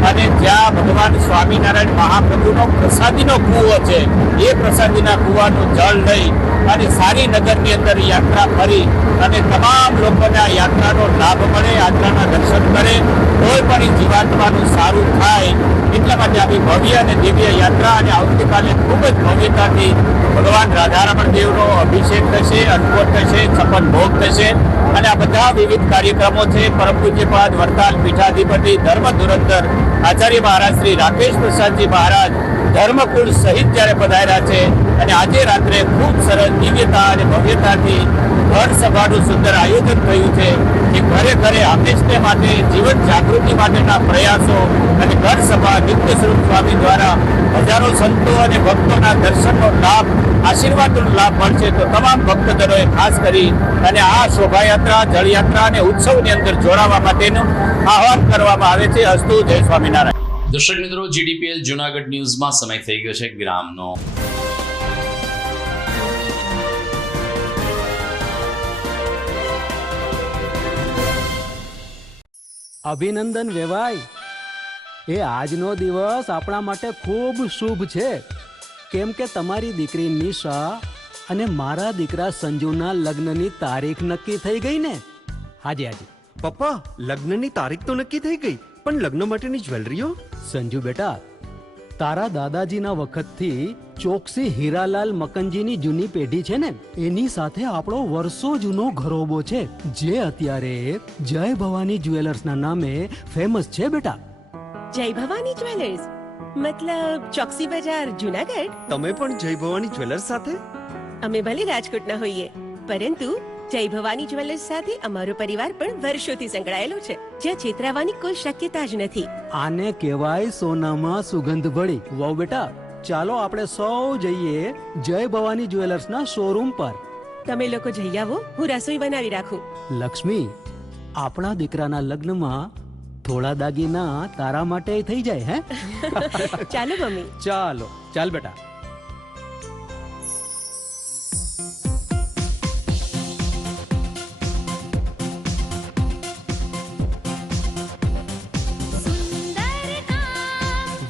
અને જ્યાં ભગવાન સ્વામિનારાયણ મહાપ્રભુનો પ્રસાદીનો કૂવો છે, એ પ્રસાદીના કૂવાનું જળ લઈ અને સારી નગરની અંદર યાત્રા ફરી અને તમામ લોકોને આ યાત્રાનો લાભ મળે, યાત્રાના દર્શન કરે, કોઈ પણ જીવાત્માનું સારું થાય, એટલા માટે આવી ભવ્ય અને દિવ્ય યાત્રા. અને આવતીકાલે ખૂબ જ ભવ્યતાથી ભગવાન રાધારમણ દેવનો અભિષેક થશે, અન્નકૂટ થશે, છપ્પન ભોગ થશે અને આ બધા વિવિધ કાર્યક્રમો છે. પરમ પૂજ્યપાદ વડતાલ પીઠાધિપતિ ધર્મ ધુરંધર આચાર્ય મહારાજ શ્રી રાકેશ પ્રસાદજી મહારાજ ધર્મકુળ સહિત જ્યારે પધાર્યા છે અને આજે રાત્રે ખૂબ સરસ દિવ્યતા અને ભવ્યતાથી ઘર સભાનું સુંદર આયોજન થયું છે. કે ઘરે ઘરે હંમેશને માટે જીવન જાગૃતિ માટેના પ્રયાસો અને ઘર સભા નિત્ય સ્વરૂપ સ્વામી દ્વારા હજારો સંતો અને ભક્તોના દર્શનનો લાભ, આશીર્વાદનો લાભ મળશે. તો તમામ ભક્તજનોએ ખાસ કરી અને આ શોભાયાત્રા, જળયાત્રા અને ઉત્સવની અંદર જોડાવા માટેનું આહવાન કરવામાં આવે છે. અસ્તુ. જય સ્વામિનારાયણ. દર્શક મિત્રો, જીડીપીએલ જુનાગઢ ન્યૂઝમાં સમય થઈ ગયો છે વિરામનો. અભિનંદન વેવાય, એ આજનો દિવસ આપણા માટે ખૂબ શુભ છે, કેમ કે તમારી દીકરી નિશા અને મારા દીકરા સંજુના લગ્નની તારીખ નક્કી થઈ ગઈ ને. હાજી હાજી પપ્પા, લગ્નની તારીખ તો નક્કી થઈ ગઈ, પણ લગ્ન માટેની જ્વેલરીઓ? સંજુ બેટા, તારા દાદાજીના વખતથી ચોકસી હીરાલાલ મકનજીની જૂની પેઢી છે ને, એની સાથે આપણો વર્ષો જૂનો ઘરોબો છે, જે અત્યારે જય ભવાની જ્વેલર્સના નામે ફેમસ છે બેટા. જય ભવાની જ્વેલર્સ મતલબ ચોકસી બજાર જુનાગઢ? તમે પણ જય ભવાની જ્વેલર્સ સાથે? અમે ભલે રાજકોટના હોઈએ, પરંતુ જય ભવાની જ્વેલર્સ સાથે અમારો પરિવાર પણ વર્ષોથી સંકળાયેલો છે, જ્યાં છેતરાવાની કોઈ શક્યતા જ નથી. આને કહેવાય સોનામાં સુગંધ ભળી. વાવ બેટા, ચાલો આપણે સૌ જઈએ જય ભવાની જ્વેલર્સના શોરૂમ પર. તમે લોકો જઈ આવો, હું રસોઈ બનાવી રાખું. લક્ષ્મી, આપણા દીકરાના લગ્નમાં થોડા દાગીના તારા માટે થઈ જાય. હે ચાલો મમ્મી. ચાલો ચાલ બેટા.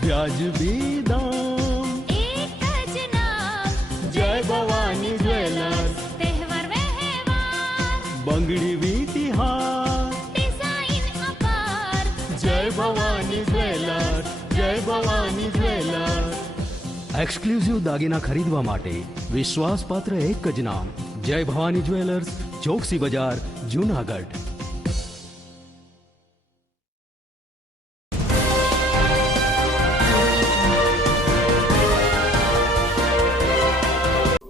વ્યાજબી દામ, એક જ નામ, જય ભવાની જ્વેલર્સ. તહેવાર વ્યવહાર, બંગડી વીટી હાર, ડિઝાઇન અપાર, જય ભવાની જ્વેલર્સ, જય ભવાની જ્વેલર્સ. એક્સક્લુઝિવ દાગીના ખરીદવા માટે વિશ્વાસપાત્ર એક જ નામ, જય ભવાની જ્વેલર્સ, ચોકસી બજાર, જુનાગઢ.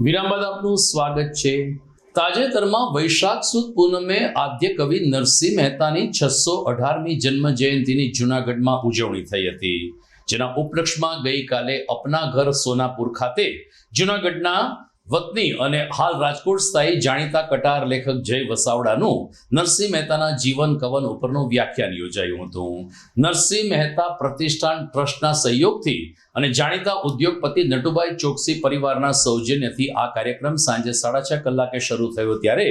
વિરામ બાદ આપનું સ્વાગત છે. તાજેતરમાં વૈશાખ સુદ પૂનમે આદ્ય કવિ નરસિંહ મહેતાની 618મી જન્મ જયંતિની જૂનાગઢમાં ઉજવણી થઈ હતી, જેના ઉપલક્ષમાં ગઈકાલે અપના ઘર સોનાપુર ખાતે જૂનાગઢના વતની અને હાલ રાજકોટ સ્થાયી જાણીતા કટાર લેખક જય વસાવડાનું નરસિંહ મહેતાના જીવન કવન ઉપરનું વ્યાખ્યાન યોજાયું હતું. નરસિંહ મહેતા પ્રતિષ્ઠાન ટ્રસ્ટના સહયોગથી અને જાણીતા ઉદ્યોગપતિ નટુભાઈ ચોકસી પરિવારના સૌજન્યથી આ કાર્યક્રમ સાંજે 6:30 કલાકે શરૂ થયો ત્યારે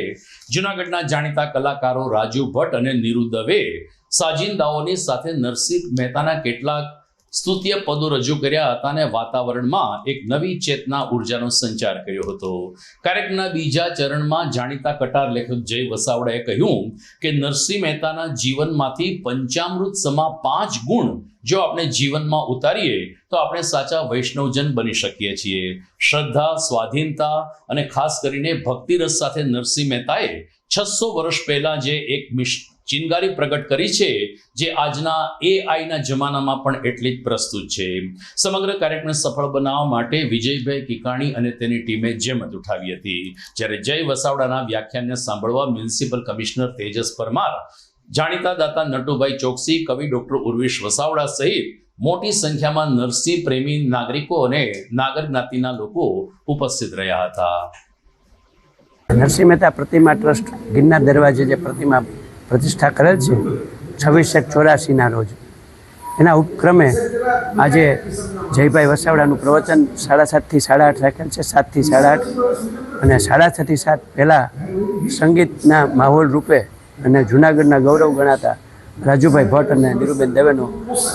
જૂનાગઢના જાણીતા કલાકારો રાજુ ભટ્ટ અને નીરુ દવે સાજિંદાઓની સાથે નરસિંહ મહેતાના કેટલાક સ્તુત્ય પદો રજૂ કર્યા હતા અને વાતાવરણમાં એક નવી ચેતના ઉર્જાનો સંચાર કર્યો હતો. કાર્યક્રમના બીજા ચરણમાં જાણીતા કટાર લેખક જય વસાવડાએ કહ્યું કે નરસિંહ મહેતાના જીવનમાંથી પંચામૃત સમા 5 ગુણ જો આપણે જીવનમાં ઉતારીએ તો આપણે સાચા વૈષ્ણવજન બની શકીએ છીએ. શ્રદ્ધા, સ્વાધીનતા અને ખાસ કરીને ભક્તિરસ સાથે નરસિંહ મહેતાએ 600 વર્ષ પહેલા જે એક ચિનગારી પ્રગટ કરી છે જે આજના એઆઈના જમાનામાં પણ એટલી જ પ્રસ્તુત છે. સમગ્ર કાર્યક્રમને સફળ બનાવવા માટે વિજયભાઈ કિકાણી અને તેની ટીમે જહેમત ઉઠાવી હતી. જ્યારે જય વસાવડાના વ્યાખ્યાનને સાંભળવા મ્યુનિસિપલ કમિશનર તેજસ પરમાર, જાણીતા દાતા નટુભાઈ ચોકસી, કવિ ડોક્ટર ઉર્વેશ વસાવડા સહિત મોટી સંખ્યામાં નરસિંહ પ્રેમી નાગરિકો અને નાગર જ્ઞાતિના લોકો ઉપસ્થિત રહ્યા હતા. નરસિંહ મહેતા પ્રતિમા ટ્રસ્ટ ગિરનાર દરવાજે જે પ્રતિમા પ્રતિષ્ઠા કરેલ છે 26/1/84ના રોજ, એના ઉપક્રમે આજે જયભાઈ વસાવડાનું પ્રવચન 7:30 થી 8:30 રાખેલ છે. 7 થી 8:30 અને 6:30 થી 7 પહેલાં સંગીતના માહોલ રૂપે અને જૂનાગઢના ગૌરવ ગણાતા રાજુભાઈ ભટ્ટ અને નીરુબેન દવેનો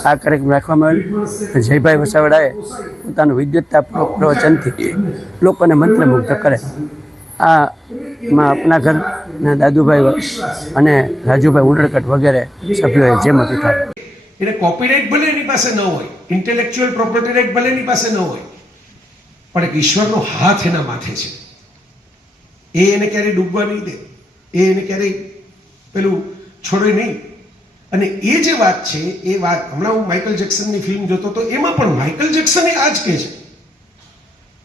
આ કાર્યક્રમ રાખવામાં આવેલ. જયભાઈ વસાવડાએ પોતાનું વિદ્યુતતાપૂર્વક પ્રવચનથી લોકોને મંત્રમુગ્ધ કરે. આમાં આપના ઘરના દાદુભાઈ અને રાજુભાઈ ઉંડરકટ વગેરે સભ્યોએ જહેમત ઉઠાવી. એને કોપીરાઇટ ભલે એની પાસે ન હોય, ઇન્ટેલેક્ચ્યુઅલ પ્રોપર્ટી રાઇટ ભલે એની પાસે ન હોય, પણ એક ઈશ્વરનો હાથ એના માથે છે. એ એને ક્યારેય ડૂબવા નહીં દે, એ એને ક્યારેય પેલું છોડે નહીં. અને એ જે વાત છે એ વાત હમણાં હું માઇકલ જેક્સનની ફિલ્મ જોતો તો એમાં પણ માઇકલ જેક્સન એ આ જ કહે છે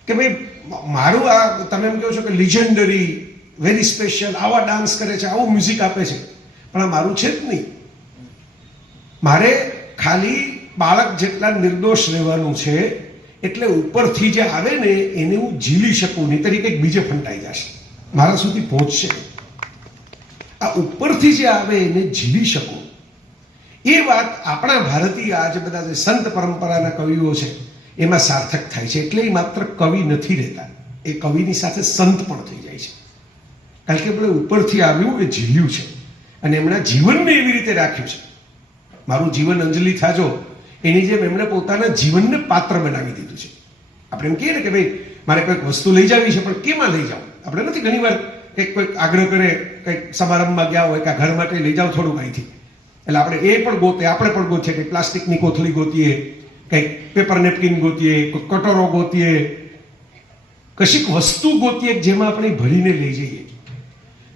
કે ભાઈ મારું આ તમે એમ કહો છો કે લિજેન્ડરી, વેરી સ્પેશિયલ, આવા ડાન્સ કરે છે, આવું મ્યુઝિક આપે છે, પણ આ મારું છે જ નહીં. મારે ખાલી બાળક જેટલા નિર્દોષ રહેવાનું છે, એટલે ઉપરથી જે આવે ને એને હું ઝીલી શકું, નહીં તરીકે બીજે ફંટાઈ જશે, મારા સુધી પહોંચશે. આ ઉપરથી જે આવે એને ઝીલી શકું, એ વાત આપણા ભારતીય આજે બધા જે સંત પરંપરાના કવિઓ છે એમાં સાર્થક થાય છે. એટલે એ માત્ર કવિ નથી રહેતા, એ કવિની સાથે સંત પણ થઈ જાય છે. કારણ કે આપણે ઉપરથી આવ્યું એ ઝીલ્યું છે અને એમના જીવનને એવી રીતે રાખ્યું છે. મારું જીવન અંજલિ થાજો એની જેમ એમણે પોતાના જીવનને પાત્ર બનાવી દીધું છે. આપણે એમ કહીએ ને કે ભાઈ મારે કોઈક વસ્તુ લઈ જવી છે, પણ કેમાં લઈ જાઉં? આપણે નથી ઘણીવાર કોઈક આગ્રહ કરે, કંઈક સમારંભમાં ગયા હોય કે ઘર માટે લઈ જાઓ થોડુંક અહીંથી, એટલે આપણે એ પણ ગોતે, આપણે પણ ગોતીએ કે પ્લાસ્ટિકની કોથળી ગોતીએ, કંઈક પેપર નેપકિન ગોતીએ, કોઈ કટોરો ગોતીએ, કશીક વસ્તુ ગોતીએ જેમાં આપણે ભરીને લઈ જઈએ.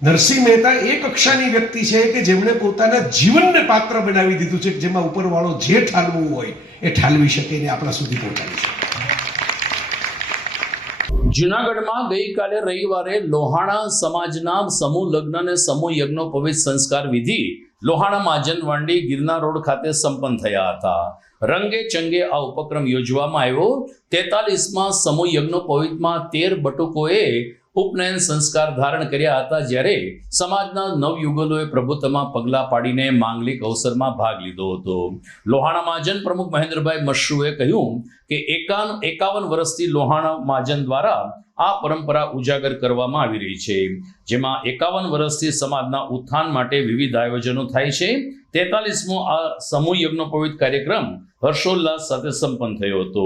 નરસિંહ મહેતા એ કક્ષાની વ્યક્તિ છે કે જેમણે પોતાના જીવનને પાત્ર બનાવી દીધું છે, જેમાં ઉપરવાળો જે ઠાલવું હોય એ ઠાલવી શકે ને આપણા સુધી પહોંચાડી શકે. જૂનાગઢમાં ગઈકાલે રવિવારે લોહાણા સમાજના સમૂહ લગ્ન અને સમૂહ યજ્ઞોપવિત સંસ્કાર વિધિ લોહાણા માજનવાંડી ગિરનાર રોડ ખાતે સંપન્ન થયા હતા. રંગે ચંગે આ ઉપક્રમ યોજવામાં આવ્યો. 43માં સમૂહ યજ્ઞોપવિતમાં 13 બટુકોએ ઉપનયન સંસ્કાર ધારણ કર્યા હતા, જ્યારે સમાજના નવયુગલોએ પ્રભુત્વમાં પગલાં પાડીને માંગલિક અવસરમાં ભાગ લીધો હતો. લોહાણા મહાજન પ્રમુખ મહેન્દ્રભાઈ મશરૂએ કહ્યું કે 51 વર્ષથી લોહાણા મહાજન દ્વારા આ પરંપરા ઉજાગર કરવામાં આવી રહી છે, જેમાં 51 વર્ષથી સમાજના ઉત્થાન માટે વિવિધ આયોજનો થાય છે. 43મો આ સમૂહ યજ્ઞોપવિત કાર્યક્રમ હર્ષોલ્લાસ સાથે સંપન્ન થયો હતો.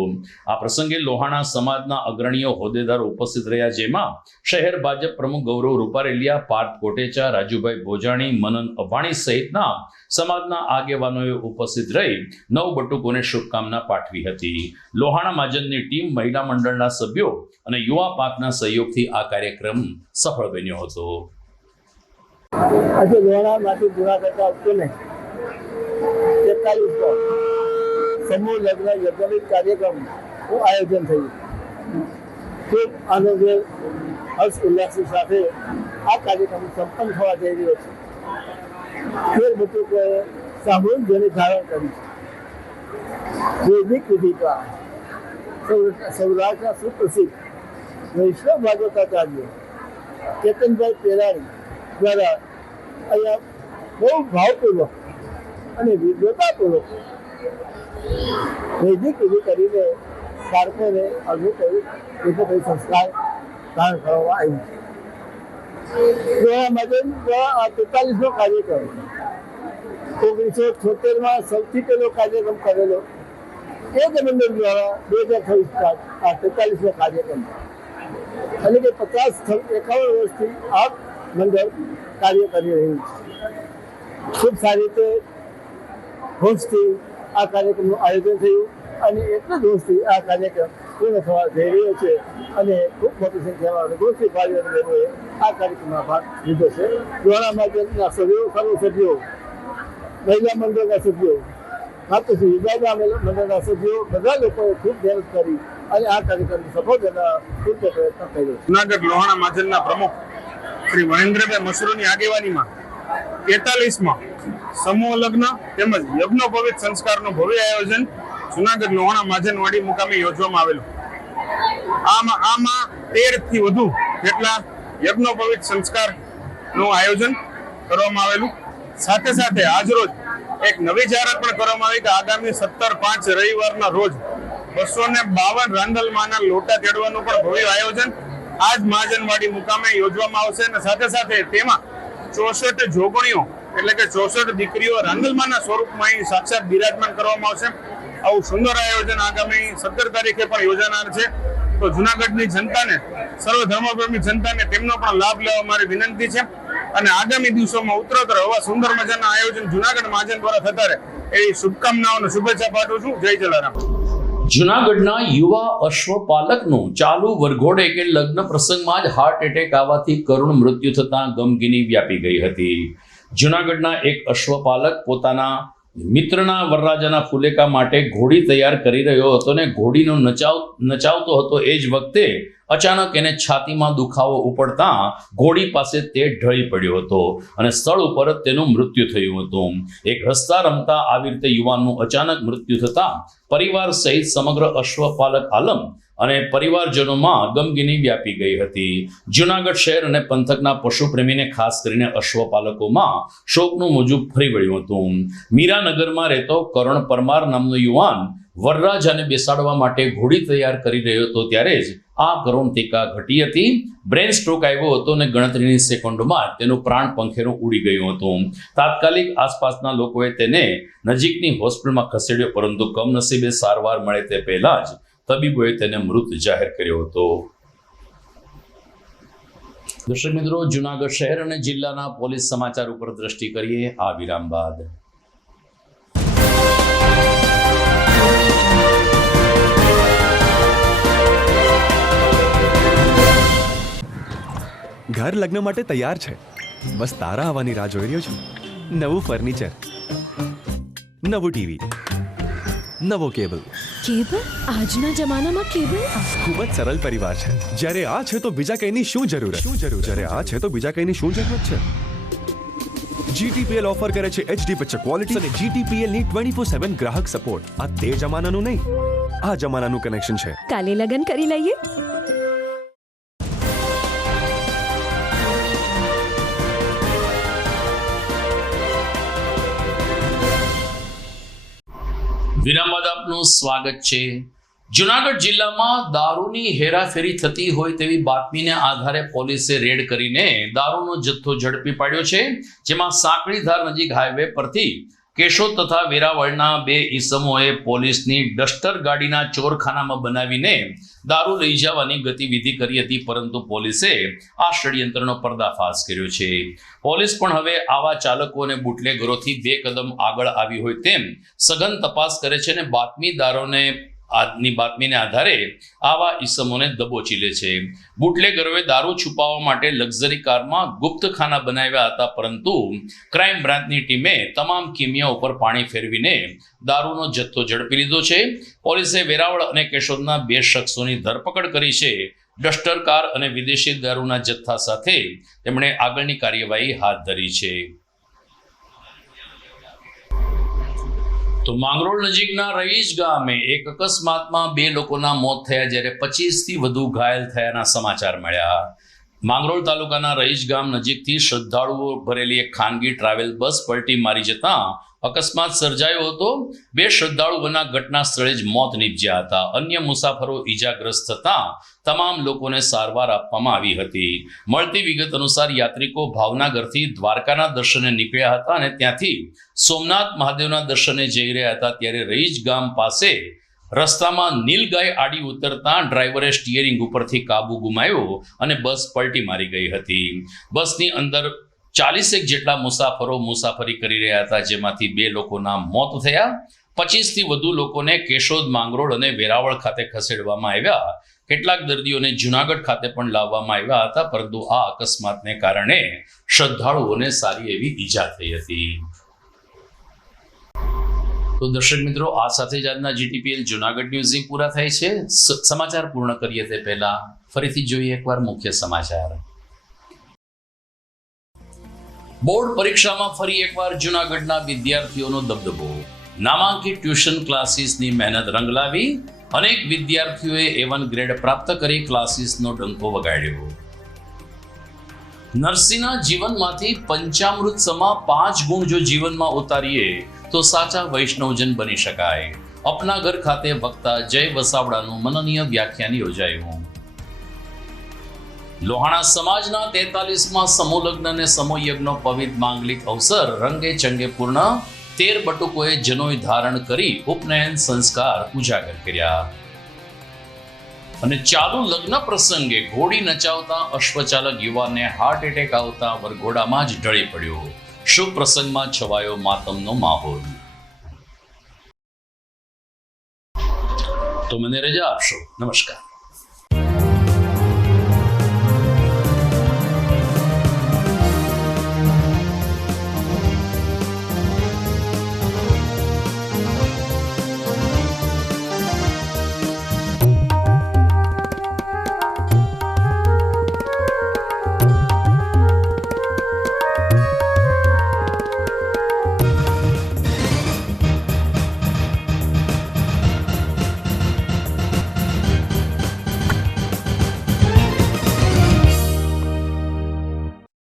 આ પ્રસંગે લોહાણા સમાજના અગ્રણીઓ હોદ્દેદારો ઉપસ્થિત રહ્યા, જેમાં શહેર ભાજપ પ્રમુખ ગૌરવ રૂપારેલિયા, પાર્થ કોટેચા, રાજુભાઈ ભોજાણી, મનન અભાણી સહિતના સમાજના આગેવાનોએ ઉપસ્થિત રહી નવ બટુકોને શુભકામના પાઠવી હતી. લોહાણા મહાજનની ટીમ, મહિલા મંડળના સભ્યો અને યુવા પાકના સહયોગથી આ કાર્યક્રમ સફળ બન્યો હતો. આજે લોહાણામાંથી જૂનાગઢના ઉકેલે 43 સમૂહ લગ્ન યજ્ઞોપવિત કાર્યક્રમનું આયોજન થયું. ખૂબ આનંદ હર્ષ ઉલ્લાસની સાથે આ કાર્યક્રમ સંપન્ન થવા જઈ રહ્યો છે. 13 બટુકોએ સામૂહિક ધ્વનિ ધારણ કરી છે. વૈદિક વિધિ દ્વારા સૌરાષ્ટ્રના સુપ્રસિદ્ધ વૈષ્ણવ ભાગવતાચાર્ય કેતનભાઈ પેરાણી દ્વારા અહીંયા બહુ ભાવપૂર્વક અને વિદ્વતાપૂર્વક વૈદિક વિધિ કરીને બાળકોને અનુકૂળ સંસ્કાર ધારણ કરવામાં આવ્યું છે. માટે આ 43મો કાર્યક્રમ 1976માં સૌથી પહેલો કાર્યક્રમ કરેલો એ જ મંડળ દ્વારા 2026 આ 43મો કાર્યક્રમ એટલે કે 51 વર્ષથી આ મંડળ કાર્ય કરી રહ્યું છે. ખૂબ સારી રીતે હોશથી આ કાર્યક્રમનું આયોજન થયું અને એટલા જ હોશથી આ કાર્યક્રમ પૂર્ણ થવા જઈ રહ્યો છે અને ખૂબ મોટી સંખ્યામાં ગોષ્ઠી ભાઈઓ અને બહેનોએ આ કાર્યક્રમમાં ભાગ લીધો છે. દ્વારા માધ્યમના સભ્યો, સર્વ સભ્યો, મહિલા મંડળના સભ્યો, માતૃશ્રી વિદ્યાના મંડળના સભ્યો બધા લોકોએ ખૂબ મહેનત કરી અને આ કાર્યક્રમ સફળ કરવા ખૂબ પ્રયત્ન કર્યો. જુનાગઢ લોહાણા મહાજનના પ્રમુખ શ્રી મહેન્દ્રભાઈ મશરૂની આગેવાનીમાં 43માં સમૂહ લગ્ન તેમજ યજ્ઞોપવિત સંસ્કારનું ભવ્ય આયોજન જુનાગઢ લોહાણા મહાજનવાડી મુકામે યોજવામાં આવેલું. આમાં 13 થી વધુ જેટલા યજ્ઞોપવિત સંસ્કારનું આયોજન કરવામાં આવેલું. સાથે સાથે આજરોજ એક નવી જાહેરાત પણ કરવામાં આવી કે આગામી 17/5 રવિવારના રોજ 252 રાંદલમાના લોટા તેડવાનું પણ ભવ્ય આયોજન આજ મહાજનવાડી મુકામે યોજવામાં આવશે અને સાથે સાથે તેમાં 64 જોગણીઓ એટલે કે 64 દીકરીઓ રાંદલમાના સ્વરૂપમાં અહીં સાક્ષાત બિરાજમાન કરવામાં આવશે. આવું સુંદર આયોજન આગામી 17 તારીખે પણ યોજાનાર છે. તો જુનાગઢની જનતાને, સર્વ ધર્મપ્રેમી જનતાને તેમનો પણ લાભ લેવા મારી વિનંતી છે અને આગામી દિવસોમાં ઉત્તરોત્તર આવા સુંદર મજાના આયોજન જુનાગઢ મહાજન દ્વારા થતા રહે એવી શુભકામનાઓ અને શુભેચ્છા પાઠવું છું. જય જલારામ. જુનાગઢના યુવા અશ્વપાલકનું ચાલુ વરઘોડે કે લગ્ન પ્રસંગમાં જ હાર્ટ એટેક આવવાથી કરુણ મૃત્યુ થતાં ગમગીની વ્યાપી ગઈ હતી. જુનાગઢના એક અશ્વપાલક પોતાના મિત્રના વરરાજાના ફુલેકા માટે ઘોડી તૈયાર કરી રહ્યો હતો ને ઘોડીનો નચાવતો હતો. એ જ વખતે અચાનક એને છાતીમાં દુખાવો ઉપડતા ઘોડી પાસે તે ઢળી પડ્યો હતો અને સ્થળ ઉપર જ તેનું મૃત્યુ થયું હતું. એક હસતા રમતા આવી રીતે યુવાનનું અચાનક મૃત્યુ થતા પરિવાર સહિત સમગ્ર અશ્વપાલક આલમ અને પરિવારજનોમાં ગમગીની વ્યાપી ગઈ હતી. જુનાગઢ શહેર અને પંથકના પશુ પ્રેમીને ખાસ કરીને અશ્વપાલકોમાં શોકનું મોજું ફરી વળ્યું હતું. મીરાનગરમાં રહેતો કરણ પરમાર નામનો યુવાન વરરાજાને બેસાડવા માટે ઘોડી તૈયાર કરી રહ્યો હતો ત્યારે જ આ કરુણતિકા ઘટી હતી. બ્રેન સ્ટ્રોક આવ્યો હતો અને ગણતરીની સેકન્ડોમાં તેનું પ્રાણ પંખેરું ઉડી ગયું હતું. તાત્કાલિક આસપાસના લોકોએ તેને નજીકની હોસ્પિટલમાં ખસેડ્યો પરંતુ કમનસીબે સારવાર મળે તે પહેલા જ તબીબોએ તેને મૃત જાહેર કર્યો હતો. દર્શક મિત્રો, જુનાગઢ શહેર અને જિલ્લાના પોલીસ સમાચાર ઉપર દ્રષ્ટિ કરીએ આ વિરામ બાદ. ઘર લગ્ન માટે તૈયાર છે, બસ તારા આવવાની રાહ જોઈ રહ્યો છું. નવું ફર્નિચર, નવું ટીવી, નવો કેબલ. આજના જમાનામાં કેબલ ખૂબ જ સરળ પરિવાર છે. જ્યારે આ છે તો બીજા કઈની શું જરૂરત? જ્યારે આ છે તો બીજા કઈની શું જરૂરત છે? GTPL ઓફર કરે છે HD પિક્ચર ક્વોલિટી અને GTPL ની 24/7 ગ્રાહક સપોર્ટ. આ તે જમાનાનું નહીં, આ જમાનાનું કનેક્શન છે. કાલે લગન કરી લઈએ. વિરામ બાદ આપનું સ્વાગત છે. જુનાગઢ જિલ્લામાં દારૂની હેરાફેરી થતી હોય તેવી બાતમીને આધારે પોલીસે રેડ કરીને દારૂનો જથ્થો ઝડપી પાડ્યો છે. જેમાં સાંકળીધાર નજીક હાઈવે પરથી કેશોદ તથા વેરાવળના 2 ઈસમોએ પોલીસની ડસ્ટર ગાડીના ચોરખાનામાં બનાવીને દારૂ લઈ જવાની ગતિવિધિ કરી હતી પરંતુ પોલીસે આ ષડયંત્રનો પર્દાફાશ કર્યો છે. પોલીસ પણ હવે આવા ચાલકો અને બુટલેગરોથી 2 કદમ આગળ આવી હોય તેમ સઘન તપાસ કરે છે અને બાતમીને આધારે આવા ઈસમોને દબોચી લે છે. બુટલેગરોએ દારૂ છુપાવવા માટે લક્ઝરી કારમાં ગુપ્તખાના બનાવ્યા હતા પરંતુ ક્રાઇમ બ્રાન્ચની ટીમે તમામ કિમિયા ઉપર પાણી ફેરવીને દારૂનો જથ્થો ઝડપી લીધો છે. પોલીસે વેરાવળ અને કેશોદના 2 શખ્સોની ધરપકડ કરી છે. ડસ્ટર કાર અને વિદેશી દારૂના જથ્થા સાથે તેમણે આગળની કાર્યવાહી હાથ ધરી છે. તો માંગરોળ નજીકના રહીશ ગામે એક અકસ્માતમાં 2 લોકોના મોત થયા જ્યારે 25થી વધુ ઘાયલ થયાના સમાચાર મળ્યા. માંગરોળ તાલુકાના રહીશ ગામ નજીકથી શ્રદ્ધાળુઓ ભરેલી એક ખાનગી ટ્રાવેલ બસ પલટી મારી જતા અકસ્માત સર્જાયો હતો. 2 શ્રદ્ધાળુઓના ઘટના સ્થળે જ મોત નીપજ્યા હતા. અન્ય મુસાફરો ઈજાગ્રસ્ત થતા તમામ લોકોને સારવાર આપવામાં આવી હતી. મળતી વિગત અનુસાર યાત્રિકો ભાવનગરથી દ્વારકાના દર્શને નીકળ્યા હતા અને ત્યાંથી સોમનાથ મહાદેવના દર્શને જઈ રહ્યા હતા ત્યારે રહીશ ગામ પાસે રસ્તામાં નીલગાય આડી ઉતરતા ડ્રાઈવરે સ્ટીયરિંગ ઉપરથી કાબુ ગુમાવ્યો અને બસ પલટી મારી ગઈ હતી. બસની અંદર 40 જેટલા મુસાફરો મુસાફરી કરી રહ્યા હતા, જેમાંથી 2 લોકોના મોત થયા. 25થી વધુ લોકોને કેશોદ, માંગરોળ અને વેરાવળ ખાતે ખસેડવામાં આવ્યા. કેટલાક દર્દીઓને જુનાગઢ ખાતે પણ લાવવામાં આવ્યા હતા, પરંતુ આ અકસ્માતને કારણે શ્રદ્ધાળુઓને સારી એવી ઈજા થઈ હતી. તો દર્શક મિત્રો, આ સાથે જ આજના જીટીપીએલ જુનાગઢ ન્યૂઝ પૂરા થાય છે. સમાચાર પૂર્ણ કરીએ તે પહેલા ફરીથી જોઈએ એકવાર મુખ્ય સમાચાર. બોર્ડ પરીક્ષામાં ફરી એકવાર જુનાગઢના વિદ્યાર્થીઓનો દબદબો. નામાંકિત ટ્યુશન ક્લાસીસની મહેનત રંગ લાવી. અનેક વિદ્યાર્થીઓએ A1 ગ્રેડ પ્રાપ્ત કરી ક્લાસીસનો ડંકો વગાડ્યો. નરસિંહના જીવનમાંથી પંચામૃત સમા 5 ગુણ જો જીવનમાં ઉતારીએ તો સાચા વૈષ્ણવજન બની શકાય. અપના ઘર ખાતે વક્તા જય વસાવડાનું મનનીય વ્યાખ્યાન યોજાયું. લોહાણા સમાજના 43માં સમૂહ લગ્ન અને સમૂહ યજ્ઞનો પવિત્ર માંગલિક અવસર રંગે ચંગે પૂર્ણ. 13 બટુકોએ જનોઈ ધારણ કરી ઉપનયન સંસ્કાર ઉજાગર કર્યા. અને ચાલુ લગ્ન પ્રસંગે ઘોડી નચાવતા અશ્વચાલક યુવાનને હાર્ટ એટેક આવતા વરઘોડામાં જ ઢળી પડ્યો. શુભ પ્રસંગમાં છવાયો માતમનો માહોલ. તો મને રજા આપશો. નમસ્કાર.